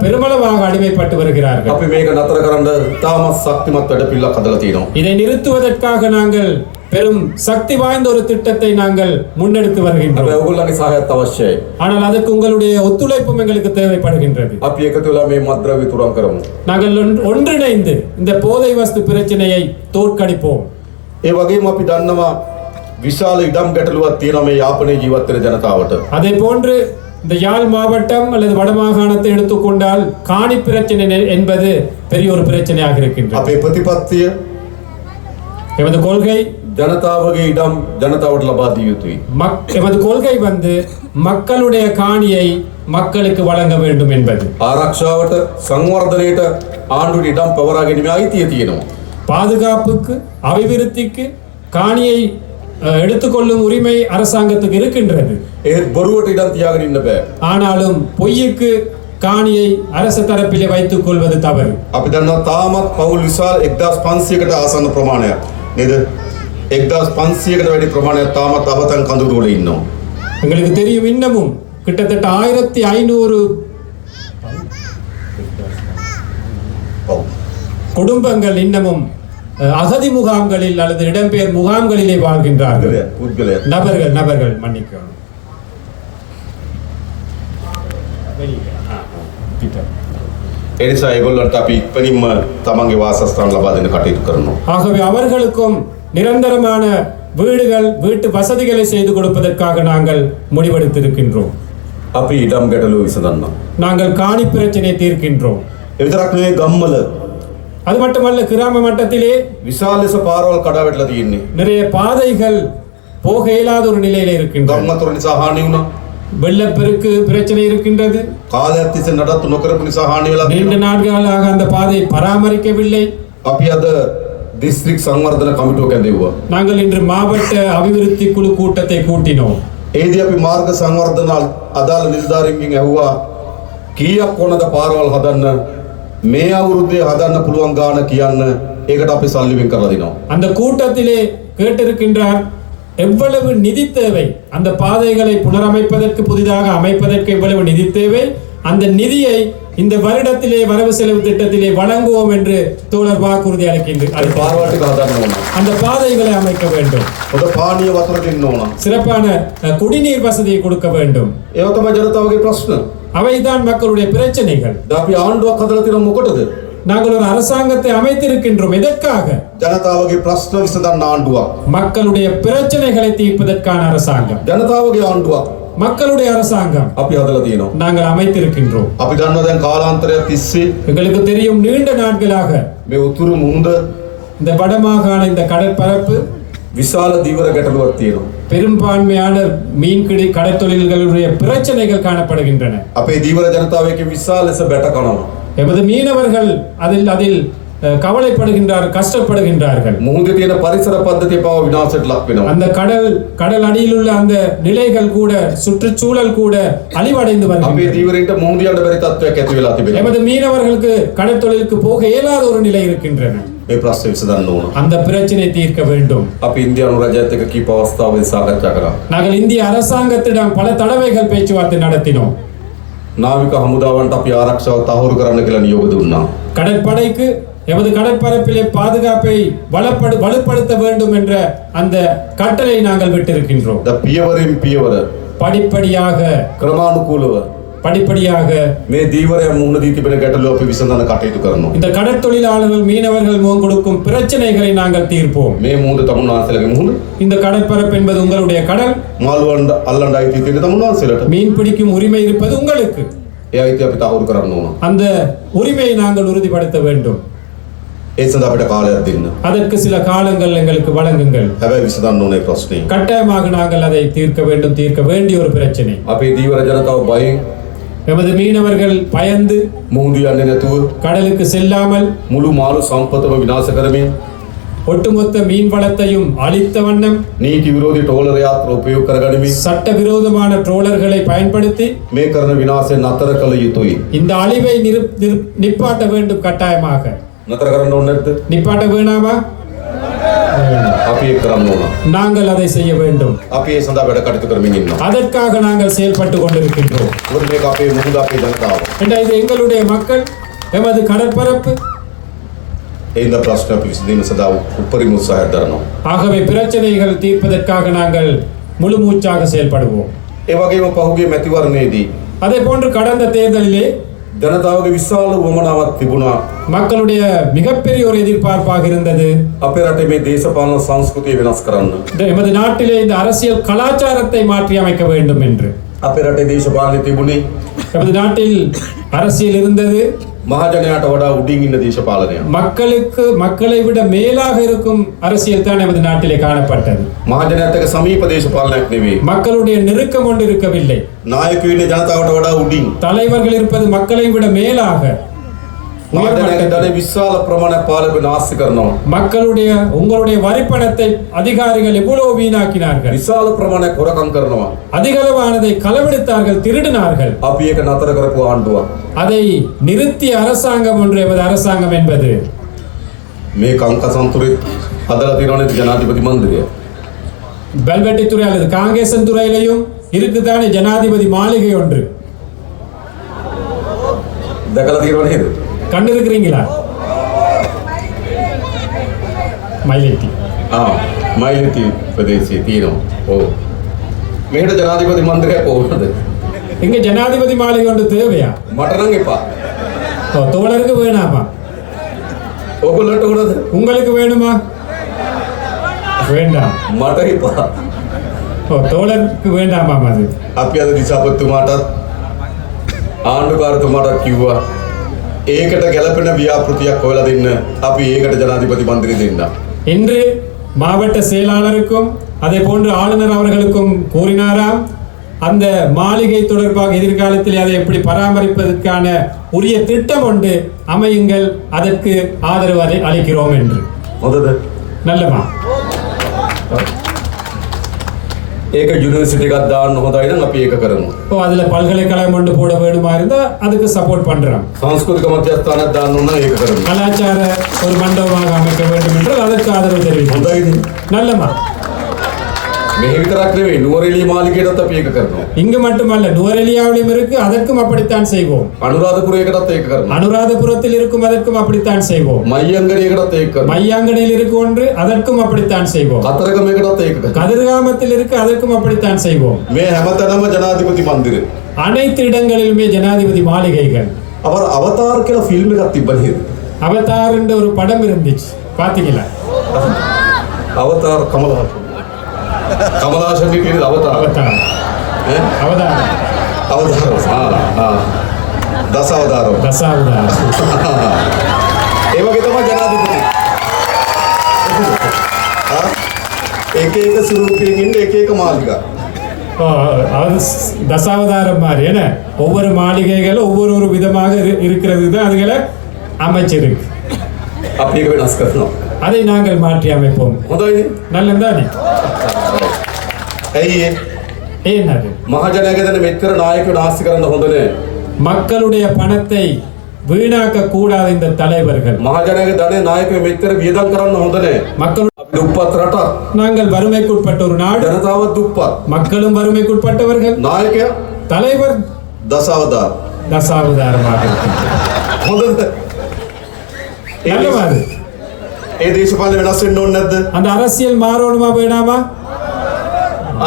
பெருமளவாக அடிமைப்பட்டு வருகிறார்கள். අපි මේක නතර කරන්න තාමත් ශක්තිමත් වැඩපිළිවෙලක් හදලා තියෙනවා. இதை நிறுத்துவதற்காக நாங்கள் பெரும் சக்தி வாய்ந்த ஒரு திட்டத்தை நாங்கள் முன்னெடுத்து வருகின்றோம். අපේ ඔයගොල්ලන්ගේ සහායත් අවශ්‍යයි. ஆனால் அதற்கு உங்களுடைய ஒத்துழைப்பும் எங்களுக்கு தேவைப்படுகின்றது. අපි එකතු වෙලා මේ මත්ද්‍රව්‍ය තුරන් කරමු. நாங்கள் ஒன்றிணைந்து இந்த போதை வஸ்து பிரச்சனையை தோற்கடிப்போம். ඒ වගේම අපි දන්නවා විශාල ඉඩම් ගැටලුවක් තියෙනවා මේ යාපනයේ ජීවත් වෙන ජනතාවට. அதே போன்று இந்த யாழ் மாவட்டம் அல்லது வடமாகாணத்தை எடுத்துக்கொண்டால் காணி பிரச்சனை என்பது பெரிய ஒரு பிரச்சனையாக இருக்கின்றது. අපේ ප්‍රතිපත්තිය எமது கொள்கை ජනතාවගේ ඉඩම් ජනතාවට ලබා දිය යුතුයි. எமது கொள்கை மக்களுடைய காணியை மக்களுக்கு வழங்க வேண்டும் என்பது. ආරක්ෂාවට සංවර්ධනයට ආණ්ඩුවට ඉඩම් පවරා ගැනීමේ අයිතිය තියෙනවා. பாதுகாப்புக்கு அபிவிருத்திக்கு காணியை எடுத்துக்கொள்ளும் உரிமை அரசாங்கத்துக்கு இருக்கின்றது. ඒත් බොරුවට ඉඩම් තියාගෙන ඉන්න බෑ. ஆனாலும் பொய்யுக்கு காணியை அரசு தரப்பிலே வைத்துக் கொள்வது தவறு. අපි දන්නවා තාමත් පවුල් විශාල 1500කට ආසන්න ප්‍රමාණයක් නේද? 1500කට වැඩි ප්‍රමාණයක් තාමත් අවතන් කඳුරු වල ඉන්නවා. எங்களுக்கு தெரியும் இன்னமும் கிட்டத்தட்ட 1500 குடும்பங்கள் இன்னமும் அகதி முகாம்களில் அல்லது இடம்பெயர் முகாம்களிலே வாழ்கின்றார்கள். நபர்கள் மன்னிக்கணும். එනිසා ඒගොල්ලන්ට අපි ඉක්මනින්ම තමන්ගේ වාසස්ථාන ලබා දෙන්න කටයුතු කරනවා. ஆகவே அவர்களுக்கும் நிரந்தரமான வீடுகள் வீட்டு வசதிகளை செய்து கொடுப்பதற்காக நாங்கள் முடிவெடுத்திருக்கின்றோம். අපි ඉඩම් ගැටලුව විසඳන්න. நாங்கள் காணி பிரச்சனையை தீர்க்கின்றோம். ඒ විතරක් නෙවෙයි ගම්වල அது மட்டுமல்ல கிராம மட்டத்திலே විශාල ලෙස පාරවල් කඩා වැටලා තියෙන්නේ. நிறைய பாதைகள் போக இயலாத ஒரு நிலையில இருக்கின்றன. ගම් වතුර නිසා හානි වුණා. வெள்ளப்பெருக்கு பிரச்சனை இருக்கின்றது. කාලයක් තිස්සේ නඩත්තු නොකරපු නිසා හානි වෙලා நீண்ட තියෙනවා. நாட்களாக அந்த பாதையை பராமரிக்கவில்லை. අපි අද දිස්ත්‍රික් සංවර්ධන කමිටුවක් ඇඳෙව්වා. நாங்கள் இன்று மாவட்ட அபிவிருத்தி குழு கூட்டத்தை கூட்டினோம். ඒදී අපි මාර්ග සංවර්ධන අදාළ නිලධාරීන්ගෙන් ඇහුවා කීයක් ඕනද පාරවල් හදන්න මේ අවුරුද්දේ හදන්න පුළුවන් ගාන කියන්න. ඒකට අපි සල්ලි වෙන් කරලා දෙනවා. அந்த கூட்டத்திலே கேட்டிருக்கின்றார் எவ்வளவு நிதி தேவை, அந்த பாதைகளை புனரமைப்பதற்கு புதிதாக அமைப்பதற்கு எவ்வளவு நிதி தேவை, அந்த நிதியை இந்த வருடத்திலே வரவு செலவு திட்டத்திலே வழங்குவோம் என்று தோழர் வாக்குறுதி அளிக்கின்றார். அது පාරවල් ටික හදන්න ඕන. அந்த பாதைகளை அமைக்க வேண்டும். හොඳ පානීය වතුර දෙන්න ඕන. சிறப்பான குடிநீர் வசதியை கொடுக்க வேண்டும். ඒව තමයි ජනතාවගේ ප්‍රශ්න. அவைதான் மக்களுடைய பிரச்சனைகள். දැන් අපි ආණ්ඩුවක් හදලා තියෙනවා මොකටද? நாங்கள் ஒரு அரசாங்கத்தை அமைத்திருக்கின்றோம். எதற்காக? ජනතාවගේ ප්‍රශ්න විසඳන්න ආණ්ඩුවක්. மக்களுடைய பிரச்சனைகளை தீர்ப்பதற்கான அரசாங்கம். ජනතාවගේ ආණ්ඩුවක් மக்களுடைய அரசாங்கம் අපි හදලා තියෙනවා. நாங்கள் அமைத்திருக்கின்றோம். අපි දන්නවා දැන් කාලාන්තරයක් තිස්සේ எங்களுக்கு தெரியும் நீண்ட நாட்களாக මේ උතුරු මුහුද இந்த வடமாகாண இந்த கடற்பரப்பு විශාල දීවර ගැටලුවක් තියෙනවා. பெரும்பான்மையான மீன்பிடி கடற்தொழில்களுடைய பிரச்சனைகள் காணப்படுகின்றன. අපේ දීවර ජනතාවගේ විශාල ලෙස බැට කනවා. எமது மீனவர்கள் அதில் கவலைப்படுகின்றார்கள், கஷ்டப்படுகின்றார்கள். මුහුදේ තියෙන පරිසර පද්ධතිය පව විනාශයට ලක් වෙනවා. அந்த கடல் அடியில் உள்ள அந்த நிலைகள் கூட சுற்றுச்சூழல் கூட அழிவடைந்து අපේ வருகின்றன. දීවරේට මුහුද යන්න බැරි තත්ත්වයක් ඇති වෙලා තිබෙනවා. எமது மீனவர்களுக்கு கடற்தொழிலுக்கு போக இயலாத ஒரு நிலை இருக்கின்றன. මේ ප්‍රශ්නේ විසඳන්න ඕන. அந்த பிரச்சனை தீர்க்க வேண்டும். අපි ඉන්දියානු රජයත් එක්ක කීප අවස්ථාවකදී සාකච්ඡා කරා. நாங்கள் இந்திய அரசாங்கத்திடம் பல தடவைகள் பேச்சுவார்த்தை நடத்தினோம். නාවික හමුදාවන්ට අපි ආරක්ෂාව තහවුරු කරන්න කියලා නියෝග දුන්නා. கடற்படைக்கு எமது கடற்பரப்பிலே பாதுகாப்பை வலுப்படுத்த வேண்டும் என்ற அந்த கட்டளை நாங்கள் விட்டிருக்கின்றோம். ද පියවරින් පියවර படிப்படியாக මේ දීවරය මුහුණ දී තිබෙන ගැටලුව අපි විසඳන්න කටයුතු කරනවා. இந்த கடற்தொழிலாளர்கள் மீனவர்கள் முகம் கொடுக்கும் பிரச்சனைகளை நாங்கள் தீர்ப்போம். මේ මුහුද තමුන්වහන්සේලාගේ මුහුද. இந்த கடற்பரப்பு என்பது உங்களுடைய கடல். මාළුවන් අල්ලන්න අයිතිය තියෙන තමුන්වහන්සේලාට. மீன் பிடிக்கும் உரிமை இருப்பது உங்களுக்கு. ඒ අයිතිය අපි තහවුරු කරන්න ඕන. அந்த உரிமையை நாங்கள் உறுதிப்படுத்த வேண்டும். ඒ සඳහා අපිට කාලයක් දෙන්න. அதற்கு சில காலங்கள் எங்களுக்கு வழங்குங்கள். හැබැයි විසඳන්න ඕනේ ප්‍රශ්නේ. கட்டாயமாக நாங்கள் அதை தீர்க்க வேண்டிய ஒரு பிரச்சனை. අපේ දීවර ජනතාව බයෙන් எமது மீனவர்கள் பயந்து මුහුදු යන්නේ නැතුව கடலுக்கு செல்லாமல் මුළු මාළු සම්පතම විනාශ කරමින් ஒட்டுமொத்த மீன் வளத்தையும் அழித்த வண்ணம் නීති විරෝධී ට්‍රෝලර් යාත්‍ර උපයෝග කරගනිමින් சட்டவிரோதமான ட்ரோலர்களை பயன்படுத்தி මේ කරන විනාශය නතර කළ යුතුයි. இந்த அழிவை நிப்பாட்ட வேண்டும். கட்டாயமாக නතර කරන්න ඕනේ නැද්ද? நிப்பாட்ட வேணாமா? අපි ඒක කරන්න ඕන. நாங்கள் அதை செய்ய வேண்டும். අපි ඒ සඳහා වැඩ කටයුතු කරමින් ඉන්නවා. அதற்காக நாங்கள் செயல்பட்டு கொண்டிருக்கின்றோம். මොකද මේක අපේ මුහුද අපේ ජනතාව. இது எங்களுடைய மக்கள், எமது கடற்பரப்பு. இந்த ප්‍රශ්න අපි විසඳීම සඳහා උපරිම උත්සාහයක් දරනවා. ஆகவே பிரச்சனைகள் தீர்ப்பதற்காக நாங்கள் முழு மூச்சாக செயல்படுவோம். ඒ වගේම පහුගිය මැතිවරණයේදී அதே போன்று கடந்த தேர்தலிலே ජනතාවගේ විශාල වමනාවක් තිබුණා. மக்களுடைய மிகப்பெரிய ஒரு எதிர்பார்ப்பாக இருந்தது. අපේ රටේ මේ දේශපාලන සංස්කෘතිය වෙනස් කරන්න. எமது நாட்டிலே இந்த அரசியல் கலாச்சாரத்தை மாற்றி அமைக்க வேண்டும் என்று. අපේ රටේ දේශපාලනය තිබුණේ எமது நாட்டில் அரசியல் இருந்தது. මහජනයාට වඩා උඩින් ඉන්න දේශපාලනයක්. மக்களை விட மேலாக இருக்கும் அரசியல் தான் எமது நாட்டிலே காணப்பட்டது. මහජනයාත් එක්ක සමීප දේශපාලනයක් නෙවෙයි. மக்களுடைய நெருக்கம் ஒன்று இருக்கவில்லை. නායකයෝ ඉන්නේ ජනතාවට වඩා උඩින්. தலைவர்கள் இருப்பது மக்களை விட மேலாக. මහජනයාගේ ධනෙ විශාල ප්‍රමාණයක් පාලක නාස්ති කරනවා. உங்களுடைய வரிப்பணத்தை அதிகாரிகள் எவ்வளவு வீணாக்கினார்கள். විශාල ප්‍රමාණයක් හොරකම් කරනවා. அதிகளவானதை களவெடுத்தார்கள், திருடினார்கள். අපි ඒක නතර කරපු ආණ්ඩුවක්. அதை நிறுத்திய அரசாங்கம் ஒன்று எமது அரசாங்கம் என்பது. මේ කංකසන්තුරේ හදලා තියෙනවනේ ජනාධිපති මන්දිරය. பெல்வெட்டித்துறை அல்லது காங்கேசன் துறையிலையும் இருக்குதானே ஜனாதிபதி மாளிகை ஒன்று. දැකලා තියෙනව නේද? கண்டிருக்கிறீங்களா? மயிலட்டி. මයිලටි ප්‍රදේශයේ තියෙනවා. ඔව්. මේකට ජනාධිපති මන්දිරයක් ඕනද? இங்க ஜனாதிபதி மாளிகை ஒன்று தேவையா? මට නම් එපා. தோழருக்கு வேணாமா? ඔයගොල්ලන්ට ඕනද? உங்களுக்கு வேணுமா? வேண்டாம். මට එපා. தோழருக்கு வேண்டாமா அது? අපි අද දිසාපතිතුමාටත් ආණ්ඩුකාරතුමාටත් කිව්වා ඒකට ගැළපෙන ව්‍යාපෘතියක් හොයලා දෙන්න. අපි ඒකට ජනාධිපති මන්දිරය දෙන්න. இன்று மாவட்ட செயலாளருக்கும் அதே போன்று ஆளுநர் அவர்களுக்கும் கூறினாராம், அந்த மாளிகை தொடர்பாக எதிர்காலத்தில் அதை எப்படி பராமரிப்பதற்கான உரிய திட்டம் ஒன்று அமையுங்கள், அதற்கு ஆதரவு அளிக்கிறோம் என்று. හොඳද? நல்லமா? ඒක යුනිවර්සිටි එකක් දාන්න හොඳයි නම් අපි ඒක කරමු. அதுல பல்கலைக்கழகம் ஒன்று போட வேண்டுமா இருந்தா அதுக்கு சப்போர்ட் பண்றோம். සංස්කෘතික මධ්‍යස්ථානයක් දාන්න ඕන නම් ඒක කරමු. கலாச்சார ஒரு மண்டபமாக அமைக்க வேண்டும் என்றால் அதற்கு ஆதரவு தெரிவிப்போம். හොඳයිද? நல்லமா? මෙහි විතරක් නෙවෙයි නුවරඑළිය මාලිගයටත් අපි ඒක කරනවා. இங்கு மட்டுமல்ல, நுவரெலியாவிலும் இருக்கு, அதற்கும் அப்படித்தான் செய்வோம். අනුරාධපුරයකටත් ඒක කරනවා. அனுராதபுரத்தில் இருக்கும், அதற்கும் அப்படித்தான் செய்வோம். මයියංගනයකටත් ඒක කරනවා. மையாங்கனில் இருக்கு ஒன்று, அதற்கும் அப்படித்தான் செய்வோம். කතරගමයකටත් ඒක කරනවා. கதிர்காமத்தில் இருக்கு, அதற்கும் அப்படித்தான் செய்வோம். මේ හැමතැනම ජනාධිපති මන්දිරය. அனைத்து இடங்களிலுமே ஜனாதிபதி மாளிகைகள். அவர் අවතාර කියලා ෆිල්ම් එකක් තිබ්බ නේද? அவதார் என்ற ஒரு படம் இருந்துச்சு, பாத்தீங்களா? අවතාර කමලහාසන්. කමලහාසන් කියන අවතාර. அவதார். ඈ? அவதார். අවතාර. දසවතාර. தசாவதார். ඒ වගේ තමයි ජනාධිපති. එක එක ස්වරූපයෙන් ඉන්න එක එක මාලිගා. தசாவதாரம் மாதிரி என்ன, ஒவ்வொரு மாளிகைகளும் ஒவ்வொரு விதமாக இருக்கிறது தான் அதுகளை அமைச்சிருக்கு. අපි ඒක වෙනස් කරනවා. அதை நாங்கள் மாற்றி அமைப்போம். හොඳයිනේ? நல்லதானே? ඇයි ඒ? ஏன்னது? මහජනයාගේ දන මෙච්චර නායකයෝ නාස්ති කරන්න හොඳ නෑ. மக்களுடைய பணத்தை வீணாக்க கூடாது இந்த தலைவர்கள். මහජනයාගේ දනේ නායකයෝ මෙච්චර වියදම් කරන්න හොඳ නෑ. மக்கள் අපි දුප්පත් රටක්. நாங்கள் வறுமைக்குட்பட்ட ஒரு நாடு, ජනතාවත් දුප්පත්. மக்களும் வறுமைக்குட்பட்டவர்கள். නායකයා தலைவர் දසවතාර. தசாவதாரமாக இருக்கின்றார். හොඳද? நல்லவாது. ඒ දේශපාලන වෙනස් වෙන්න ඕනේ නැද්ද? அந்த அரசியல் மாறணுமா வேணாமா?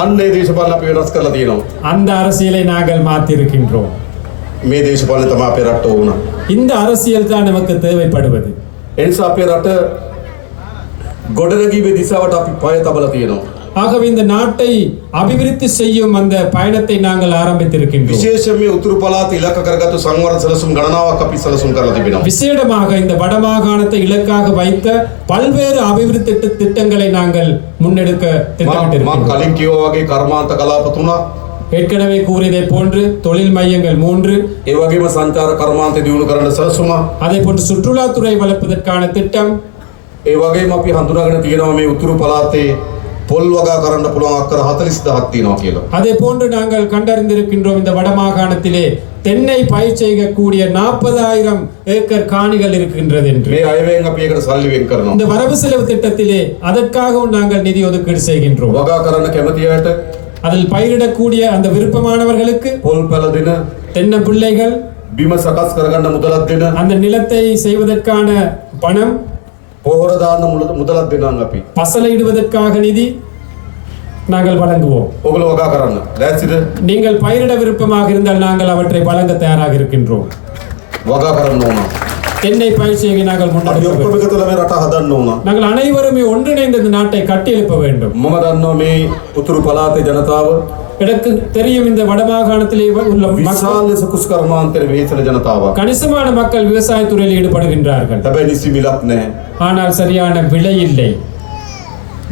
අන්න ඒ දේශපාලන අපි වෙනස් කරලා තියෙනවා. அந்த அரசியலை நாங்கள் மாற்றி இருக்கின்றோம். මේ දේශපාලන තමයි අපේ රට ඕන. இந்த அரசியல் தான் நமக்கு தேவைப்படுவது. ඒ නිසා අපේ රට ගොඩනැගීමේ දිශාවට අපි පය තබලා තියෙනවා. ஆகவே இந்த நாட்டை அபிவிருத்தி செய்யும் அந்த பயணத்தை நாங்கள் ஆரம்பித்திருக்கின்றோம். විශේෂයෙන් මේ උතුරු පළාත ඉලක්ක කරගත්තු සංවර්ධන සැලසුම් ගණනාවක් අපි සැලසුම් කරලා තිබෙනවා. விசேடமாக இந்த வடமாகாணத்தை இலக்காக வைத்த பல்வேறு அபிவிருத்தி திட்டங்களை நாங்கள் முன்னெடுக்க මම திட்டமிட்டிருக்கிறோம். කලින් කිව්වා වගේ කර්මාන්ත කලාප 3ක්, ஏற்கனவே கூறியதை போன்று தொழில் மையங்கள் 3, ඒ වගේම සංචාර කර්මාන්ත දියුණු කරන්න සැලසුමක්, அதே போன்று சுற்றுலாத்துறை வளர்ப்பதற்கான திட்டம், ඒ වගේම අපි හඳුනාගෙන තියෙනවා මේ උතුරු පළාතේ පොල් වගා කරන්න පුළුවන් අක්කර 40000ක් තියෙනවා කියලා. அதே போன்று நாங்கள் கண்டறிந்திருக்கின்றோம் இந்த வடமாகாணத்திலே தென்னை பயிர் செய்யக்கூடிய 40,000 ஏக்கர் காணிகள் இருக்கின்றது என்று. මේ අයවැයෙන් අපි ඒකට සල්ලි වෙන් කරනවා. இந்த வரவு செலவு திட்டத்திலே அதற்காகவும் நாங்கள் நிதி ஒதுக்கீடு செய்கின்றோம். වගා කරන්න කැමති අයට அதில் பயிரிடக்கூடிய அந்த விருப்பமானவர்களுக்கு පොල් පැල දෙන, தென்னை பிள்ளைகள், බිම සකස් කරගන්න මුදලක් දෙන, அந்த நிலத்தை செய்வதற்கான பணம், පොහොර දාන්න මුදලක් දෙනවා අපි. பசலையிடுவதற்காக நிதி நாங்கள் வழங்குவோம். ඔගොල්ලෝ වගා කරන්න. ලෑස්තිද? நீங்கள் பயிரிட விருப்பமாக இருந்தால் நாங்கள் அவற்றை வழங்க தயாராக இருக்கின்றோம். වගා කරන්න ඕන. தென்னை பயிற்சியை நாங்கள் අපි முன்னெடுக்க ඔක්කොම வேண்டும். එකතු වෙලා මේ රට හදන්න ඕන. நாங்கள் அனைவருமே ஒன்றிணைந்து இந்த நாட்டை கட்டியெழுப்ப வேண்டும். මම දන්නවා මේ උතුරු පළාතේ ජනතාව எனக்கு தெரியும் இந்த வடமாகாணத்திலே உள்ள மக்கள் විශාල ලෙස කුස්කර්මාන්තර වෙහෙසන ජනතාවක්. கணிசமான மக்கள் விவசாயத்துறையில் ஈடுபடுகின்றார்கள். හැබැයි නිසි මිලක් නැහැ. ஆனால் சரியான விலை இல்லை,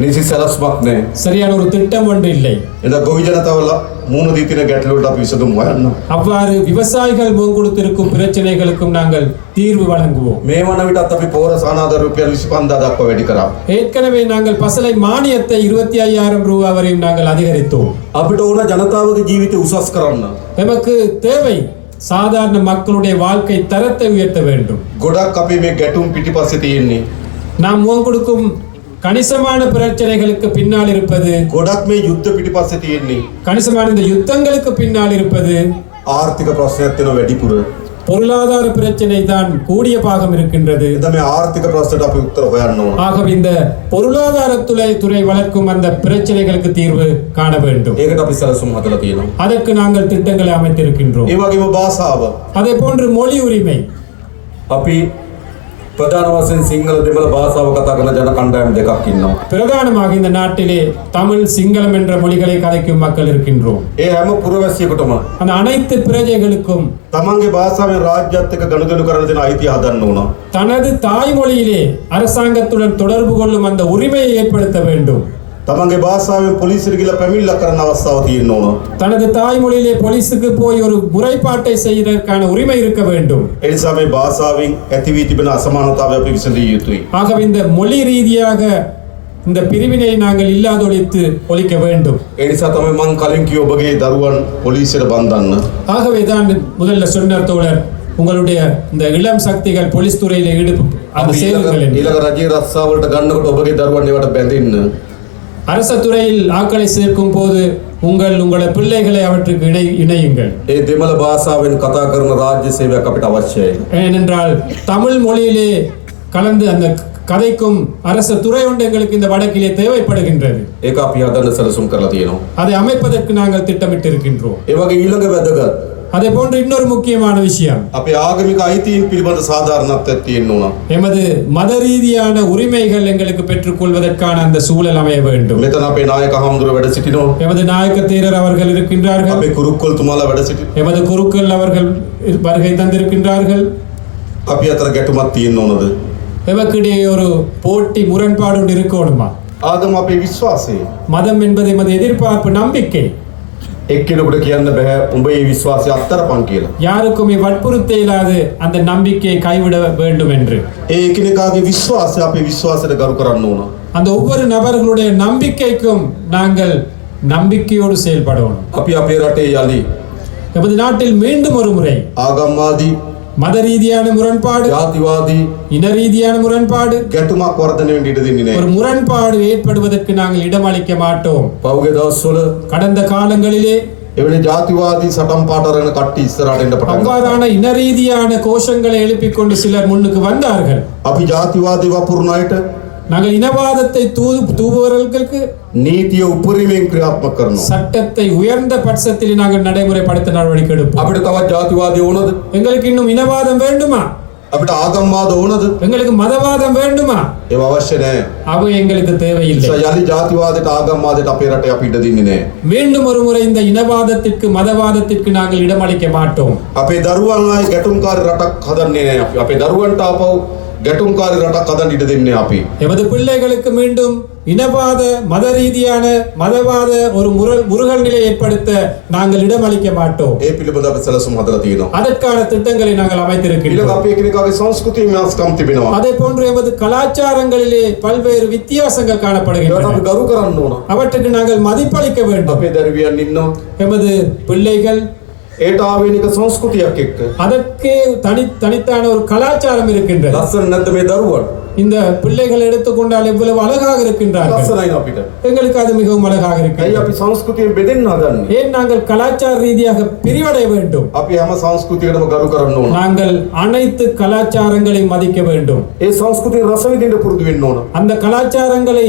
නිසි සැලැස්මක් නැහැ. சரியான ஒரு திட்டம் ஒன்று இல்லை. එද ගොවි ජනතාව මූණ දී තියෙන ගැටලුවට අපි විසඳුම් හොයන්න. அவ்வாறு விவசாயிகள் முன்கொடுத்திருக்கும் பிரச்சனைகளுக்கும் நாங்கள் தீர்வு வழங்குவோம். මේ වන විටත් අපි පෝර සානාධාර රුපියල් 25000 දක්වා වැඩි කරා. ஏற்கனவே நாங்கள் பசலை மானியத்தை 25,000 ரூபாய் வரையும் நாங்கள் அதிகரித்தோம். අපිට ඕන ජනතාවගේ ජීවිතය උසස් කරන්න. நமக்கு தேவை சாதாரண மக்களுடைய வாழ்க்கை தரத்தை உயர்த்த வேண்டும். ගොඩක් අපි මේ ගැටුම් පිටිපස්සේ තියෙන්නේ. நாம் முன் கொடுக்கும் கணிசமான பிரச்சனைகளுக்கு பின்னால் இருப்பது, ගොඩක් මේ යුද්ධ පිටිපස්සේ තියෙන්නේ. கணிசமான இந்த யுத்தங்களுக்கு பின்னால் இருப்பது ආර්ථික ප්‍රශ්නයක් තියෙන වැඩිපුර. பொருளாதார பிரச்சனை தான் கூடிய பாகம் இருக்கின்றது. එද මේ ආර්ථික ප්‍රශ්නට අපි උත්තර හොයන්න ඕන. ஆகவே இந்த பொருளாதாரத்துறை வளர்க்கும் அந்த பிரச்சனைகளுக்கு தீர்வு காண வேண்டும். ඒකට අපි සැලසුම් හදලා තියෙනවා. அதற்கு நாங்கள் திட்டங்களை அமைத்திருக்கின்றோம். ඒ වගේම භාෂාව. அதே போன்று மொழி உரிமை. අපි ප්‍රධාන වශයෙන් සිංහල දෙමළ භාෂාව කතා කරන ජන කණ්ඩායම් දෙකක් ඉන්නවා. பிரதானமாக இந்த நாட்டிலே தமிழ் சிங்களம் என்ற மொழிகளை கதைக்கும் மக்கள் இருக்கின்றோம். ඒ හැම පුරවැසියෙකුටම அந்த அனைத்து பிரஜைகளுக்கும் තමන්ගේ භාෂාවෙන් රාජ්‍යත් එක්ක ගනුදෙනු කරන දෙන අයිතිය හදන්න ඕන. தனது தாய்மொழியிலே அரசாங்கத்துடன் தொடர்பு கொள்ளும் அந்த உரிமையை ஏற்படுத்த வேண்டும். තමන්ගේ භාෂාවෙන් පොලිසියට ගිහලා පැමිණිල්ලක් කරන්න අවස්ථාව තියෙන්න ඕන. தனது தாய்மொழியிலே போலீஸுக்கு போய் ஒரு முறைப்பாட்டை செய்வதற்கான உரிமை இருக்க வேண்டும். ඒ නිසා මේ භාෂාවෙන් ඇති වී තිබෙන අසමානතාවය අපි විසඳිය යුතුයි. ஆகவே இந்த மொழி ரீதியாக இந்த பிரிவினை நாங்கள் இல்லாதொழித்து ஒழிக்க வேண்டும். ඒ නිසා තමයි මං කලින් කිව්ව ඔබගේ දරුවන් පොලිසියට බන්ධන්න. ஆகவே தான் முதல்ல சொன்னார் தோழர், உங்களுடைய இந்த இளம் சக்திகள் போலீஸ் துறையில அந்த சேவைகள் என்று. ඊළඟ රජයේ රස්සාවලට ගන්නකොට ඔබගේ දරුවන් ඒවට බැඳින්න. அரச துறையில் ஆட்களை சேர்க்கும் போது உங்களோட பிள்ளைகளை அவற்றுக்கு இணையுங்கள். ඒ දෙමළ භාෂාවෙන් කතා කරන රාජ්‍ය සේවයක් අපිට අවශ්‍යයි. ஏனென்றால் தமிழ் மொழியிலே கலந்து அந்த கதைக்கும் அரச துறை ஒன்று எங்களுக்கு இந்த வடக்கிலே தேவைப்படுகின்றது. ඒක අපි හදන්න සැලසුම් කරලා තියෙනවා. அதை அமைப்பதற்கு நாங்கள் திட்டமிட்டு இருக்கின்றோம். ඒ වගේ ඊළඟ වැදගත් அதே போன்று இன்னொரு முக்கியமான விஷயம், අපේ ආගමික අයිතීන් පිළිබඳ සාධාරණත්වයක් තියෙන්න ඕන. எமது மத ரீதியான உரிமைகள் எங்களுக்கு பெற்றுக்கொள்வதற்கான அந்த சூழல் அமைய வேண்டும். මෙතන අපේ නායක හමුදුර වැඩ සිටිනවා. எமது நாயக்க தேரர் அவர்கள் இருக்கின்றார்கள். අපේ කුරුක්කොල් තුමාලා වැඩ සිටිනවා. எமது குருக்கள் அவர்கள் வருகை தந்திருக்கின்றார்கள். අපි අතර ගැටුමක් තියෙන්න ඕනද? எமக்கிடையே ஒரு போட்டி முரண்பாடு ஒன்று இருக்கணுமா? ආගම අපේ විශ්වාසය. மதம் என்பது எமது எதிர்பார்ப்பு, நம்பிக்கை. එක්කෙනෙකුට කියන්න බෑ උඹ මේ විශ්වාසය අත්තරපන් කියලා. யாருக்குமே வற்புறுத்த இயலாது அந்த நம்பிக்கையை கைவிட வேண்டும் என்று. ඒ එකිනෙකාගේ විශ්වාසය අපේ විශ්වාසයට ගරු කරන්න ඕන. அந்த ஒவ்வொரு நபர்களுடைய நம்பிக்கைக்கும் நாங்கள் நம்பிக்கையோடு செயல்படணும். අපි අපේ රටේ යලි எமது நாட்டில் மீண்டும் ஒரு முறை ආගම්වාදී மத ரீதியான முரண்பாடு, ජාතිවාදී இன ரீதியான முரண்பாடு, ගැටුමක් වර්ධනය වෙන්න ඉඩ දෙන්නේ ஒரு නැහැ. முரண்பாடு ஏற்படுவதற்கு நாங்கள் இடமளிக்க மாட்டோம். පහුගිය දවස්වල கடந்த காலங்களிலே එවැනි ජාතිවාදී සටන් පාටරන කට්ටිය ඉස්සරහට එන්න පටන් ගත්තා. அவ்வாறான இன ரீதியான கோஷங்களை எழுப்பிக் கொண்டு சிலர் முன்னுக்கு வந்தார்கள். අපි ජාතිවාදී වපුරන අයට நாங்கள் இனவாதத்தை தூவுபவர்களுக்கு නීතිය උපරිමයෙන් ක්‍රියාත්මක කරනවා. சட்டத்தை உயர்ந்த பட்சத்தில் நாங்கள் நடைமுறைப்படுத்த நடவடிக்கை எடுப்போம். අපිට තවත් ජාතිවාදී ඕනද? எங்களுக்கு இன்னும் இனவாதம் வேண்டுமா? අපිට ආගම්වාද ඕනද? எங்களுக்கு மதவாதம் வேண்டுமா? ඒව අවශ්‍ය නැහැ. அவை எங்களுக்கு தேவையில்லை. යලි ජාතිවාදයට ආගම්වාදයට අපේ රටේ අපි ඉඩ දෙන්නේ නැහැ. மீண்டும் ஒரு முறை இந்த இனவாதத்திற்கு மதவாதத்திற்கு நாங்கள் இடமளிக்க மாட்டோம். අපේ දරුවන් ආයේ ගැටුම්කාරී රටක් හදන්නේ නැහැ අපි. අපේ දරුවන්ට ආපහු ගැටුම්කාරී රටක් හදන්න ඉඩ දෙන්නේ නැහැ අපි. எமது பிள்ளைகளுக்கு மீண்டும் இனவாத மத ரீதியான மதவாத ஒரு முருகல் நிலை ஏற்படுத்த நாங்கள் இடமளிக்க மாட்டோம். ඒ පිළිබඳව අපි සැලසුම් හදලා තියෙනවා. அதற்கான திட்டங்களை நாங்கள் ඊළඟ அமைத்திருக்கிறோம். අපි එකිනෙකාගේ සංස්කෘතිය වෙනස්කම් තිබෙනවා. அதே போன்று எமது கலாச்சாரங்களிலே பல்வேறு வித்தியாசங்கள் ඒවට காணப்படுகின்றன. අපි ගරු කරන්න ඕන. அவற்றுக்கு நாங்கள் மதிப்பளிக்க வேண்டும். අපේ දරුවියන් ඉන්නවා. எமது பிள்ளைகள் ඒට ආවේනික සංස්කෘතියක් එක්ක. அதற்கே தனித்தான ஒரு கலாச்சாரம் இருக்கின்றது. ලස්සන නැද්ද මේ දරුවන්? இந்த பிள்ளைகள் எடுத்துக்கொண்டால் எவ்வளவு அழகாக இருக்கின்றார்கள். ලස්සනයි අපිට. எங்களுக்கு அது மிகவும் அழகாக ඇයි இருக்கிறது. අපි සංස්කෘතියෙන් බෙදෙන්න හදන්නේ? ஏன் நாங்கள் கலாச்சார ரீதியாக பிரிவடைய வேண்டும்? අපි හැම සංස්කෘතියකටම ගරු කරන්න ඕන. நாங்கள் அனைத்து கலாச்சாரங்களையும் மதிக்க வேண்டும். ඒ සංස්කෘතිය රස විඳින්න පුරුදු වෙන්න ඕන. அந்த கலாச்சாரங்களை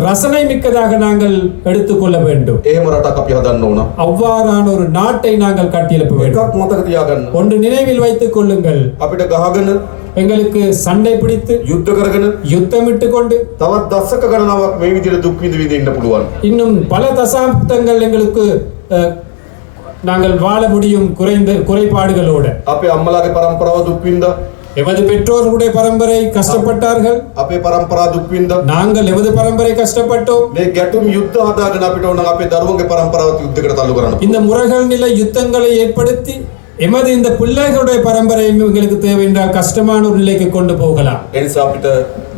ரசனை மிக்கதாக நாங்கள் எடுத்துக்கொள்ள வேண்டும். එහෙම රටක් අපි හදන්න ඕන. அவ்வாறான ஒரு நாட்டை நாங்கள் கட்டியெழுப்ப வேண்டும். එකක් මතක තියාගන්න. ஒன்று நினைவில் வைத்துக் கொள்ளுங்கள். අපිට ගහගෙන எங்களுக்கு சண்டை பிடித்து යුද්ධ කරගෙන யுத்தமிட்டு கொண்டு තවත් දශක ගණනාවක් මේ විදිහට දුක් විඳ විඳ ඉන්න පුළුවන්. இன்னும் பல தசாப்தங்கள் எங்களுக்கு நாங்கள் வாழ முடியும் குறைபாடுகளோடு. අපේ අම්මලාගේ පරම්පරාව දුක් විඳා. எமது பெற்றோர்களுடைய பரம்பரை கஷ்டப்பட்டார்கள். අපේ පරම්පරාව දුක් විඳා. நாங்கள் எமது பரம்பரை கஷ்டப்பட்டோம். මේ ගැටුම් යුද්ධ හදාගෙන අපිට ඕන අපේ දරුවන්ගේ පරම්පරාවත් යුද්ධයකට තල්ලු කරන්න. இந்த முறைகள் நிலை யுத்தங்களை ஏற்படுத்தி எமது இந்த பிள்ளைகளுடைய பரம்பரை எங்களுக்கு தேவை என்றால் கஷ்டமான ஒரு நிலைக்கு கொண்டு போகலாம். ඒ නිසා අපිට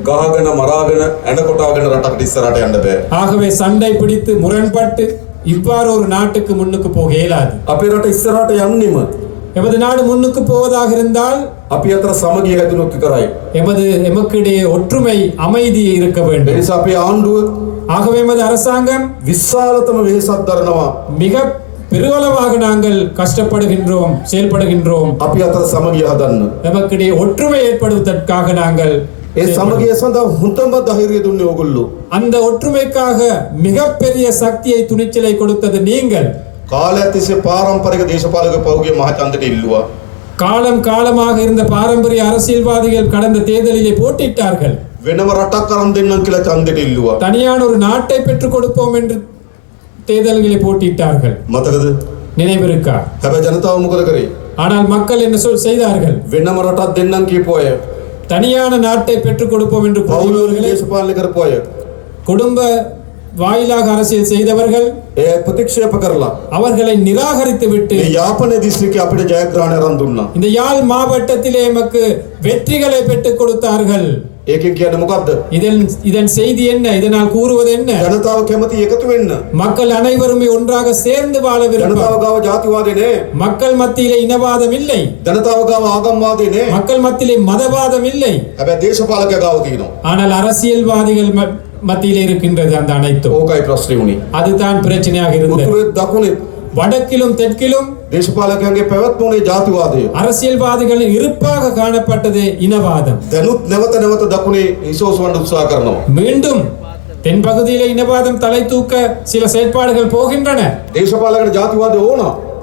ගහගෙන මරාගෙන ඇඳ කොටාගෙන රටකට ඉස්සරහට යන්න බෑ. ஆகவே சண்டை பிடித்து முரண்பட்டு இவ்வாறு ஒரு நாட்டுக்கு முன்னுக்கு போக இயலாது. අපේ රට ඉස්සරහට යන්නෙම எமது நாடு முன்னுக்கு போவதாக இருந்தால் අපි අතර සමගිය හැදුනොත් විතරයි. எமக்கிடையே ஒற்றுமை அமைதி இருக்க ඒ வேண்டும். නිසා අපේ ආණ්ඩුව ஆகவே எமது அரசாங்கம் විශාලතම වෙහෙසක් දරනවා. மிக பெருவளவாக நாங்கள் கஷ்டப்படுகின்றோம், செயல்படுகின்றோம். අපි අතර සමගිය හදන්න. எமக்கிடையே ஒற்றுமை ஏற்படுவதற்காக நாங்கள் ඒ සමගිය සඳහා හොඳම ධෛර්යය දුන්නේ ඕගොල්ලෝ. அந்த ஒற்றுமைக்காக மிகப்பெரிய சக்தியை துணிச்சலை கொடுத்தது நீங்கள். කාලයක් තිස්සේ පාරම්පරික දේශපාලක පෞගේ මහචන්දට ඉල්ලුවා. காலம் காலமாக இருந்த பாரம்பரிய அரசியல்வாதிகள் கடந்த தேர்தலிலே போட்டியிட்டார்கள். වෙනම රටක් අරන් දෙන්නම් කියලා ඡන්දෙට ඉල්ලුවා. தனியான ஒரு நாட்டை பெற்றுக் கொடுப்போம் என்று தேர்தல்களை போட்டியிட்டார்கள். මතකද? நினைவிருக்கா? හැබැයි ජනතාව මොකද කරේ? ஆனால் மக்கள் என்ன செய்தார்கள்? වෙනම රටක් දෙන්නම් කියපු අය, தனியான நாட்டை பெற்றுக் கொடுப்போம் என்று පෞද්ගලික கூறியவர்களை, දේශපාලනය කරපු අය குடும்ப வாயிலாக அரசியல் செய்தவர்கள் ඒ ප්‍රතික්ෂේප කරලා அவர்களை நிராகரித்து விட்டு මේ යාපනයේ දිස්ත්‍රික්කයේ අපිට ජයග්‍රහණය අරන් දුන්නා. இந்த யாழ் மாவட்டத்திலே எமக்கு வெற்றிகளை பெற்றுக் கொடுத்தார்கள். ඒකෙන් කියන්නේ මොකද්ද? இதன் செய்தி என்ன? இதனால் கூறுவது என்ன? ජනතාව කැමති එකතු වෙන්න. மக்கள் அனைவருமே ஒன்றாக சேர்ந்து வாழ விரும்பும். ජනතාව ගාව ජාතිවාදේ නෑ. மக்கள் மத்தியிலே இனவாதம் இல்லை. ජනතාව ගාව ආගම්වාදේ නෑ. மக்கள் மத்தியிலே மதவாதம் இல்லை. හැබැයි දේශපාලකයා ගාව තියෙනවා. ஆனால் அரசியல்வாதிகள் மத்தியிலே இருக்கின்றது அந்த அனைத்தும். ඕකයි ප්‍රශ්නේ උනේ. அதுதான் பிரச்சனையாக இருந்தது. උතුරේ දකුණේ வடக்கிலும் தெற்கிலும் දේශපාලකයන්ගේ පැවැත්ම උනේ ජාතිවාදය. அரசியல்வாதிகளின் இருப்பாக காணப்பட்டது இனவாதம். දැනුත් නැවත නැවත දකුණේ ඉසෝසවන්න උත්සාහ කරනවා. மீண்டும் தென்பகுதியிலே இனவாதம் தலை தூக்க சில செயற்பாடுகள் போகின்றன. දේශපාලකයන්ට ජාතිවාදය ඕන.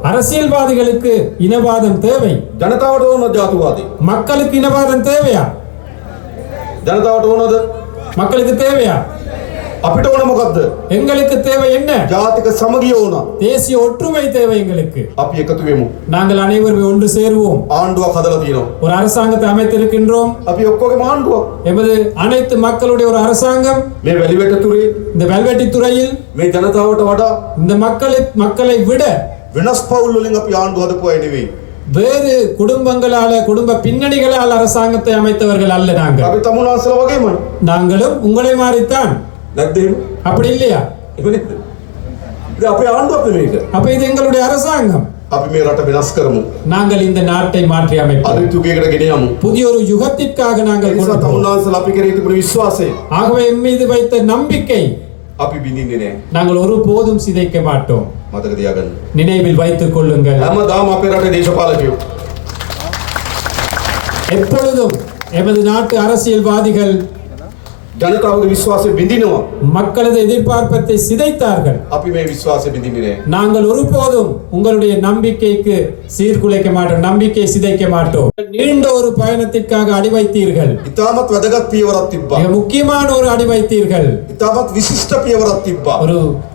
அரசியல்வாதிகளுக்கு இனவாதம் தேவை. ජනතාවට ඕන ජාතිවාදය. மக்களுக்கு இனவாதம் தேவையா? ජනතාවට ඕනද? மக்களுக்கு தேவையா? අපිට ඕන මොකද්ද? எங்களுக்கு தேவை என்ன? ජාතික සමගිය ඕන. தேசிய ஒற்றுமை தேவை எங்களுக்கு. අපි එකතු වෙමු. நாங்கள் அனைவரும் ஒன்று சேருவோம். ආණ්ඩුවක් හදලා තියෙනවා. ஒரு அரசாங்கத்தை அமைத்திருக்கின்றோம். අපි ඔක්කොගේම ආණ්ඩුවක්. எமது அனைத்து மக்களுடைய ஒரு அரசாங்கம். මේ වැලිවැට තුරේ இந்த வெல்வெட்டி துறையில் මේ ජනතාවට වඩා இந்த மக்களை விட වෙනස් පවුල් වලින් අපි ආණ්ඩුව හදපු අය නෙවෙයි. வேறு குடும்பங்களால குடும்ப பின்னணிகளால் அரசாங்கத்தை அமைத்தவர்கள் அல்ல நாங்கள். අපි තමුන්වන්සලා වගේම நாங்களும் உங்களை மாறித்தான். නැද්ද එහෙම? அப்படி இல்லையா? ඉතින් අපේ ආණ්ඩුවක් නෙවෙයිද? அப்ப இது எங்களுடைய அரசாங்கம். අපි මේ රට වෙනස් කරමු. நாங்கள் இந்த நாட்டை மாற்றி அமைப்போம். අලුත් යුගයකට ගෙන යමු. புதிய ஒரு யுகத்திற்காக நாங்கள் ඒ නිසා கொண்டு போவோம். තමුන්වන්සලා අපි කෙරෙහි තිබුණු විශ්වාසය ஆகவே எம் மீது வைத்த நம்பிக்கை අපි බිඳින්නේ නැහැ. நாங்கள் ஒருபோதும் சிதைக்க மாட்டோம். මතක තියාගන්න. நினைவில் வைத்துக் கொள்ளுங்கள். හැමදාම අපේ රටේ දේශපාලකයෝ எப்பொழுதும் எமது நாட்டு அரசியல்வாதிகள் ජනතාවගේ විශ්වාසය බිඳිනවා. மக்களது எதிர்பார்ப்பத்தை சிதைத்தார்கள். අපි මේ විශ්වාසය බිඳින්නේ නැහැ. நாங்கள் ஒருபோதும் உங்களுடைய நம்பிக்கைக்கு சீர்குலைக்க மாட்டோம், நம்பிக்கை சிதைக்க மாட்டோம். நீண்ட ஒரு பயணத்திற்காக அடி வைத்தீர்கள். ඉතාමත් වැදගත් පියවරක් තිබ්බා. மிக முக்கியமான ஒரு அடி வைத்தீர்கள். ඉතාමත් විශිෂ්ට පියවරක් තිබ්බා.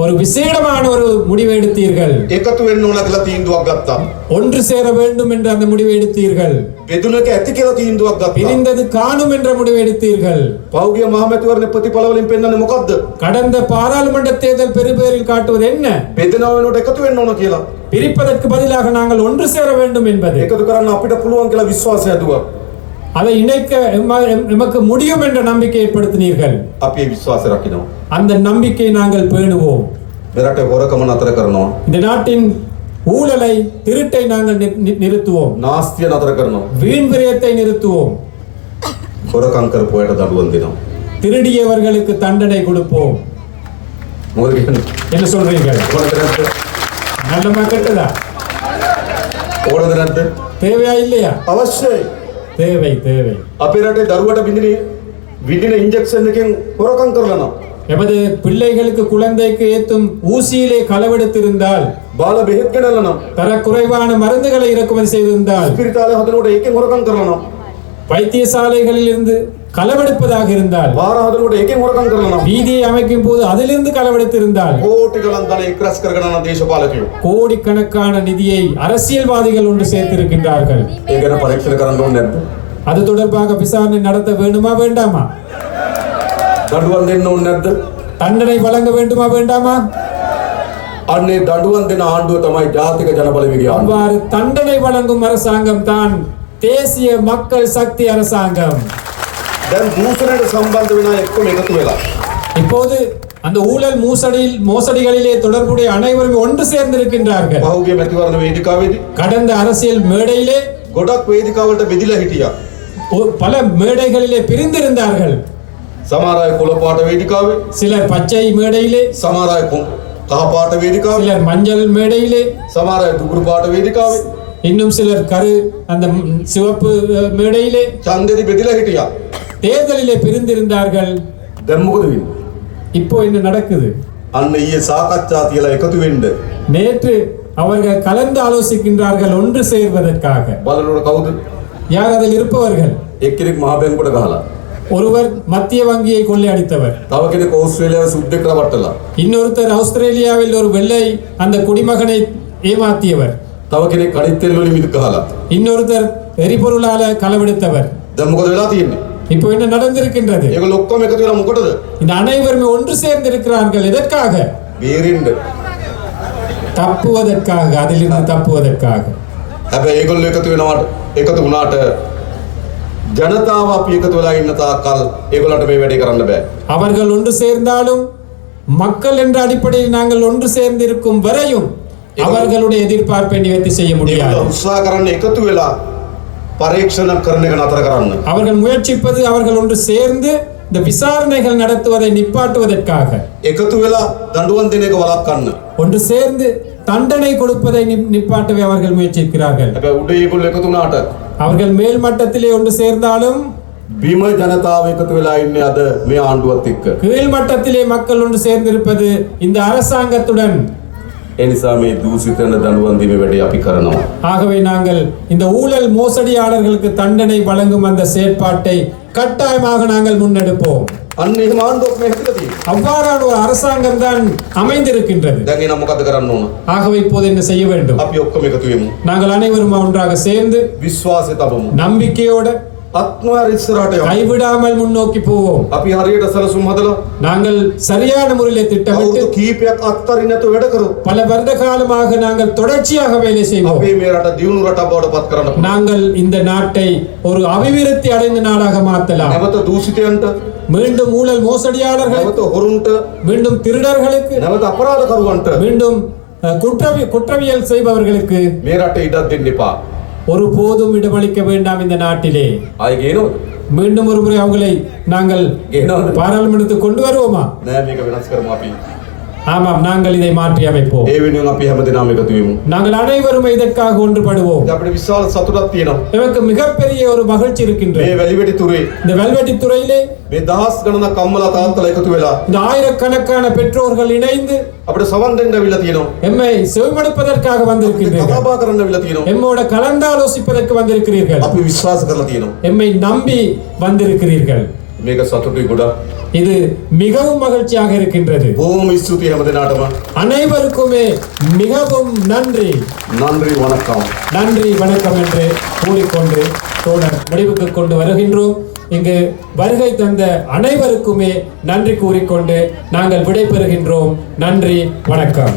ஒரு விசேடமான ஒரு முடிவை எடுத்தீர்கள். එකතු වෙන්න ඕන කියලා තීන්දුවක් ගත්තා. ஒன்று சேர வேண்டும் என்று அந்த முடிவை எடுத்தீர்கள். බෙදුනක ඇති කියලා තීන්දුවක් ගත්තා. பிரிந்தது காணும் என்ற முடிவை எடுத்தீர்கள். පෞගිය මහමැතිවරණ ප්‍රතිඵල වලින් පෙන්වන්නේ මොකද්ද? கடந்த பாராளுமன்ற தேர்தல் பெருபேரில் காட்டுவது என்ன? බෙදනව වෙනකොට එකතු වෙන්න ඕන කියලා. பிரிப்பதற்கு பதிலாக நாங்கள் ஒன்று சேர வேண்டும் என்பது. එකතු කරන්න අපිට පුළුවන් කියලා විශ්වාසය ඇදුවා. அதை இணைக்க எமக்கு முடியும் என்ற நம்பிக்கை ஏற்படுத்தினீர்கள். අපි ඒ විශ්වාසය රකිනවා. அந்த நம்பிக்கை நாங்கள் பேணுவோம். මේ රටේ හොරකම නතර කරනවා. இந்த நாட்டின் ஊழலை, திருட்டை நாங்கள் நிறுத்துவோம். නාස්තිය නතර කරනවා. வீண் விரயத்தை நிறுத்துவோம். හොරකම් කරපු අයට දඬුවම් දෙනවා. திருடியவர்களுக்கு தண்டனை கொடுப்போம். මොකද කියන්නේ? என்ன சொல்றீர்கள்? ඕනද නැද්ද? நல்லமா கெட்டதா? ඕනද නැද්ද? தேவையா இல்லையா? අවශ්‍යයි. தேவை. අපේ රටේ දරුවට විඳින ඉන්ජෙක්ෂන් එකෙන් හොරකම් කරලා නම් எமது பிள்ளைகளுக்கு குழந்தைக்கு ஏத்தும் ஊசியிலே களவெடுத்திருந்தால் බාල බෙහෙත් ගෙනල්ලා නම් தரக்குறைவான மருந்துகளை இறக்குமதி செய்திருந்தால் ස්පිරිතාලේ හදනකොට ඒකෙන් හොරකම් කරලා නම් வைத்தியசாலைகளில் இருந்து களவெடுப்பதாக இருந்தால் බාර හදනකොට ඒකෙන් හොරකම් කරලා නම් வீதியை அமைக்கும் போது அதிலிருந்து களவெடுத்திருந்தால் කෝටි ගණන් ධන එක් රැස් කරගෙන යන දේශපාලකයෝ கோடிக்கணக்கான நிதியை அரசியல்வாதிகள் ஒன்று சேர்த்திருக்கின்றார்கள். ඒ ගැන පරීක්ෂණ කරන්න ඕනේ නැද්ද? அது தொடர்பாக விசாரணை நடத்த வேண்டுமா வேண்டாமா? දඩුවම් දෙන්න ඕනේ නැද්ද? தண்டனை வழங்க வேண்டுமா வேண்டாமா? අන්නේ දඩුවම් දෙන ආණ්ඩුව තමයි ජාතික ජනබලවේගය ආණ්ඩුව. அவ்வாறு தண்டனை வழங்கும் அரசாங்கம் தான் தேசிய மக்கள் சக்தி அரசாங்கம். දැන් දූෂණයට සම්බන්ධ වෙන අය එක්කම එකතු වෙලා இப்போது அந்த ஊழல் மோசடிகளிலே தொடர்புடைய அனைவரும் ஒன்று சேர்ந்திருக்கின்றார்கள். පහුගිය මැතිවරණ වේදිකාවේදී கடந்த அரசியல் மேடையிலே ගොඩක් වේදිකාවලට බෙදිලා හිටියා. பல மேடைகளிலே பிரிந்திருந்தார்கள். සමහර අය කොළ පාට වේදිකාවේ, சிலர் பச்சை மேடையிலே, සමහර අය කහ පාට වේදිකාවේ, சிலர் மஞ்சள் மேடையிலே, සමහර අය දුගුරු පාට වේදිකාවේ இன்னும் சிலர் அந்த சிவப்பு மேடையிலே ඡන්දෙදි බෙදිලා හිටියා. தேர்தலிலே பிரிந்திருந்தார்கள். දැන් මොකද වෙන්නේ? இப்போ என்ன நடக்குது? අන්න ඊයේ සාකච්ඡා තියලා එකතු වෙන්න நேற்று அவர்கள் கலந்து ஆலோசிக்கின்றார்கள் ஒன்று சேர்வதற்காக. බලනකොට කවුද? யார் அதில் இருப்பவர்கள்? එක්කෙනෙක් මහ බැංකුවට ගහලා, ஒருவர் மத்திய வங்கியை கொள்ளையடித்தவர், තව කෙනෙක් ඕස්ට්‍රේලියාවේ සුද්දෙක් රවට්ටලා, இன்னொருத்தர் ஆஸ்திரேலியாவில் ஒரு வெள்ளை அந்த குடிமகனை ஏமாத்தியவர், තව කෙනෙක් කඩਿੱත් තෙල් වලින් මිදුක් ගහලා. இன்னொருத்தர் எரிபொருளால களவெடுத்தவர். දැන් මොකද වෙලා තියෙන්නේ? இப்போ என்ன நடந்திருக்கின்றது? ඒගොල්ලෝ ඔක්කොම එකතු වෙලා මොකටද? இந்த அனைவருமே ஒன்று சேர்ந்திருக்கிறார்கள். எதற்காக? බේරෙන්න. தப்புவதற்காக, அதிலிருந்து தப்புவதற்காக. හැබැයි ඒගොල්ලෝ එකතු වුණාට ජනතාව අපි එකතු වෙලා ඉන්න තාක්කල් ඒගොල්ලන්ට මේ වැඩේ කරන්න බෑ. அவர்கள் ஒன்று சேர்ந்தாலும் மக்கள் என்ற அடிப்படையில் நாங்கள் ஒன்று சேர்ந்து இருக்கும் வரையும் அவர்களுடைய எதிர்பார்ப்பை நிவர்த்தி செய்ய முடியாது. ඒගොල්ලෝ උත්සාහ කරන්න එකතු වෙලා පරීක්ෂණ කරන එක නතර කරන්න. அவர்கள் முயற்சிப்பது அவர்கள் ஒன்று சேர்ந்து இந்த விசாரணைகள் நடத்துவதை நிப்பாட்டுவதற்காக. එකතු වෙලා දඬුවම් දෙන එක වළක්වන්න. ஒன்று சேர்ந்து தண்டனை கொடுப்பதை நிப்பாட்டவே அவர்கள் முயற்சிக்கிறார்கள். හැබැයි උඩ ඒගොල්ලෝ එකතු වුණාට அவர்கள் மேல் மட்டத்திலே ஒன்று சேர்ந்தாலும் බිම ජනතාව එකතු වෙලා ඉන්නේ අද මේ ආණ්ඩුවත් එක්ක. கீழ் மட்டத்திலே மக்கள் ஒன்று சேர்ந்திருப்பது இந்த அரசாங்கத்துடன். ඒ නිසා මේ දූෂිතන දඬුවම් දීමේ වැඩේ අපි කරනවා. ஆகவே நாங்கள் இந்த ஊழல் மோசடியாளர்களுக்கு தண்டனை வழங்கும் அந்த செயற்பாட்டை கட்டாயமாக நாங்கள் முன்னெடுப்போம். අන්න එහෙම ආණ්ඩුවක් මේ හිතලා තියෙනවා. அவ்வாறான ஒரு அரசாங்கம் தான் அமைந்திருக்கின்றது. දැන් එනම් මොකද කරන්න ඕන? ஆகவே இப்போது என்ன செய்ய வேண்டும்? අපි ඔක්කොම එකතු වෙමු. நாங்கள் அனைவரும் ஒன்றாக சேர்ந்து විශ්වාසය තබමු. நம்பிக்கையோட අත්මාර ඉස්සරහට යමු. கைவிடாமல் முன்னோக்கி போவோம். අපි හරියට සැලසුම් හදලා நாங்கள் சரியான முறையிலே திட்டமிட்டு අවුරුදු කීපයක් අත්තරින් නැතුව වැඩ කරමු. பல வருட காலமாக நாங்கள் தொடர்ச்சியாக வேலை செய்வோம். අපි මේ රට දියුණු රටක් බවට පත් කරන්න පුළුවන්. நாங்கள் இந்த நாட்டை ஒரு அபிவிருத்தி அடைந்த நாடாக மாற்றலாம். නැවත දූෂිතයන්ට, மீண்டும் ஊழல் மோசடியாளர்களுக்கு, නැවත හොරුන්ට, மீண்டும் திருடர்களுக்கு, නැවත අපරාධකරුවන්ට மீண்டும் குற்றவியல் செய்பவர்களுக்கு මේ රටේ ඉඩක් දෙන්න එපා. ஒருபோதும் இடமளிக்க வேண்டாம் இந்த நாட்டிலே. ආයෙ ගේනවද? மீண்டும் ஒரு முறை அவங்களை நாங்கள் ගේනවද? பாராளுமன்றத்துக்கு கொண்டு வருவோமா? නෑ මේක වෙනස් කරමු අපි. ஆமாம், நாங்கள் இதை மாற்றி அமைப்போம். ඒ වෙනුවෙන් අපි හැමදෙනාම එකතු වෙමු. நாங்கள் அனைவரும் இதற்காக ஒன்றுபடுவோம். දැන් අපිට විශාල සතුටක් තියෙනවා. எனக்கு மிகப்பெரிய ஒரு மகிழ்ச்சி இருக்கின்றது. මේ වැලිවැඩි තුරේ இந்த வெல்வெட்டி துறையிலே මේ දහස් ගණනක් අම්මලා තාත්තලා එකතු වෙලා இந்த ஆயிரக்கணக்கான பெற்றோர்கள் இணைந்து අපිට සවන් දෙන්න අවිල්ලා තියෙනවා. எம்மை செவிமடுப்பதற்காக வந்திருக்கின்றீர்கள். කතාබහ කරන්න අවිල්ලා තියෙනවා. எம்மோட கலந்தாலோசிப்பதற்கு வந்திருக்கிறீர்கள். අපි විශ්වාස කරලා තියෙනවා. எம்மை நம்பி வந்திருக்கிறீர்கள். මේක සතුටුයි ගොඩක්. இது மிகவும் மகிழ்ச்சியாக இருக்கின்றது. බොහොම ස්තුතියි හැමදෙනාටම. அனைவருக்குமே மிகவும் நன்றி. நன்றி வணக்கம். நன்றி வணக்கம் என்று கூறிக்கொண்டு தோழர் முடிவுக்கு கொண்டு வருகின்றோம். இங்கு வருகை தந்த அனைவருக்குமே நன்றி கூறிக்கொண்டு நாங்கள் விடைபெறுகின்றோம். நன்றி, வணக்கம்.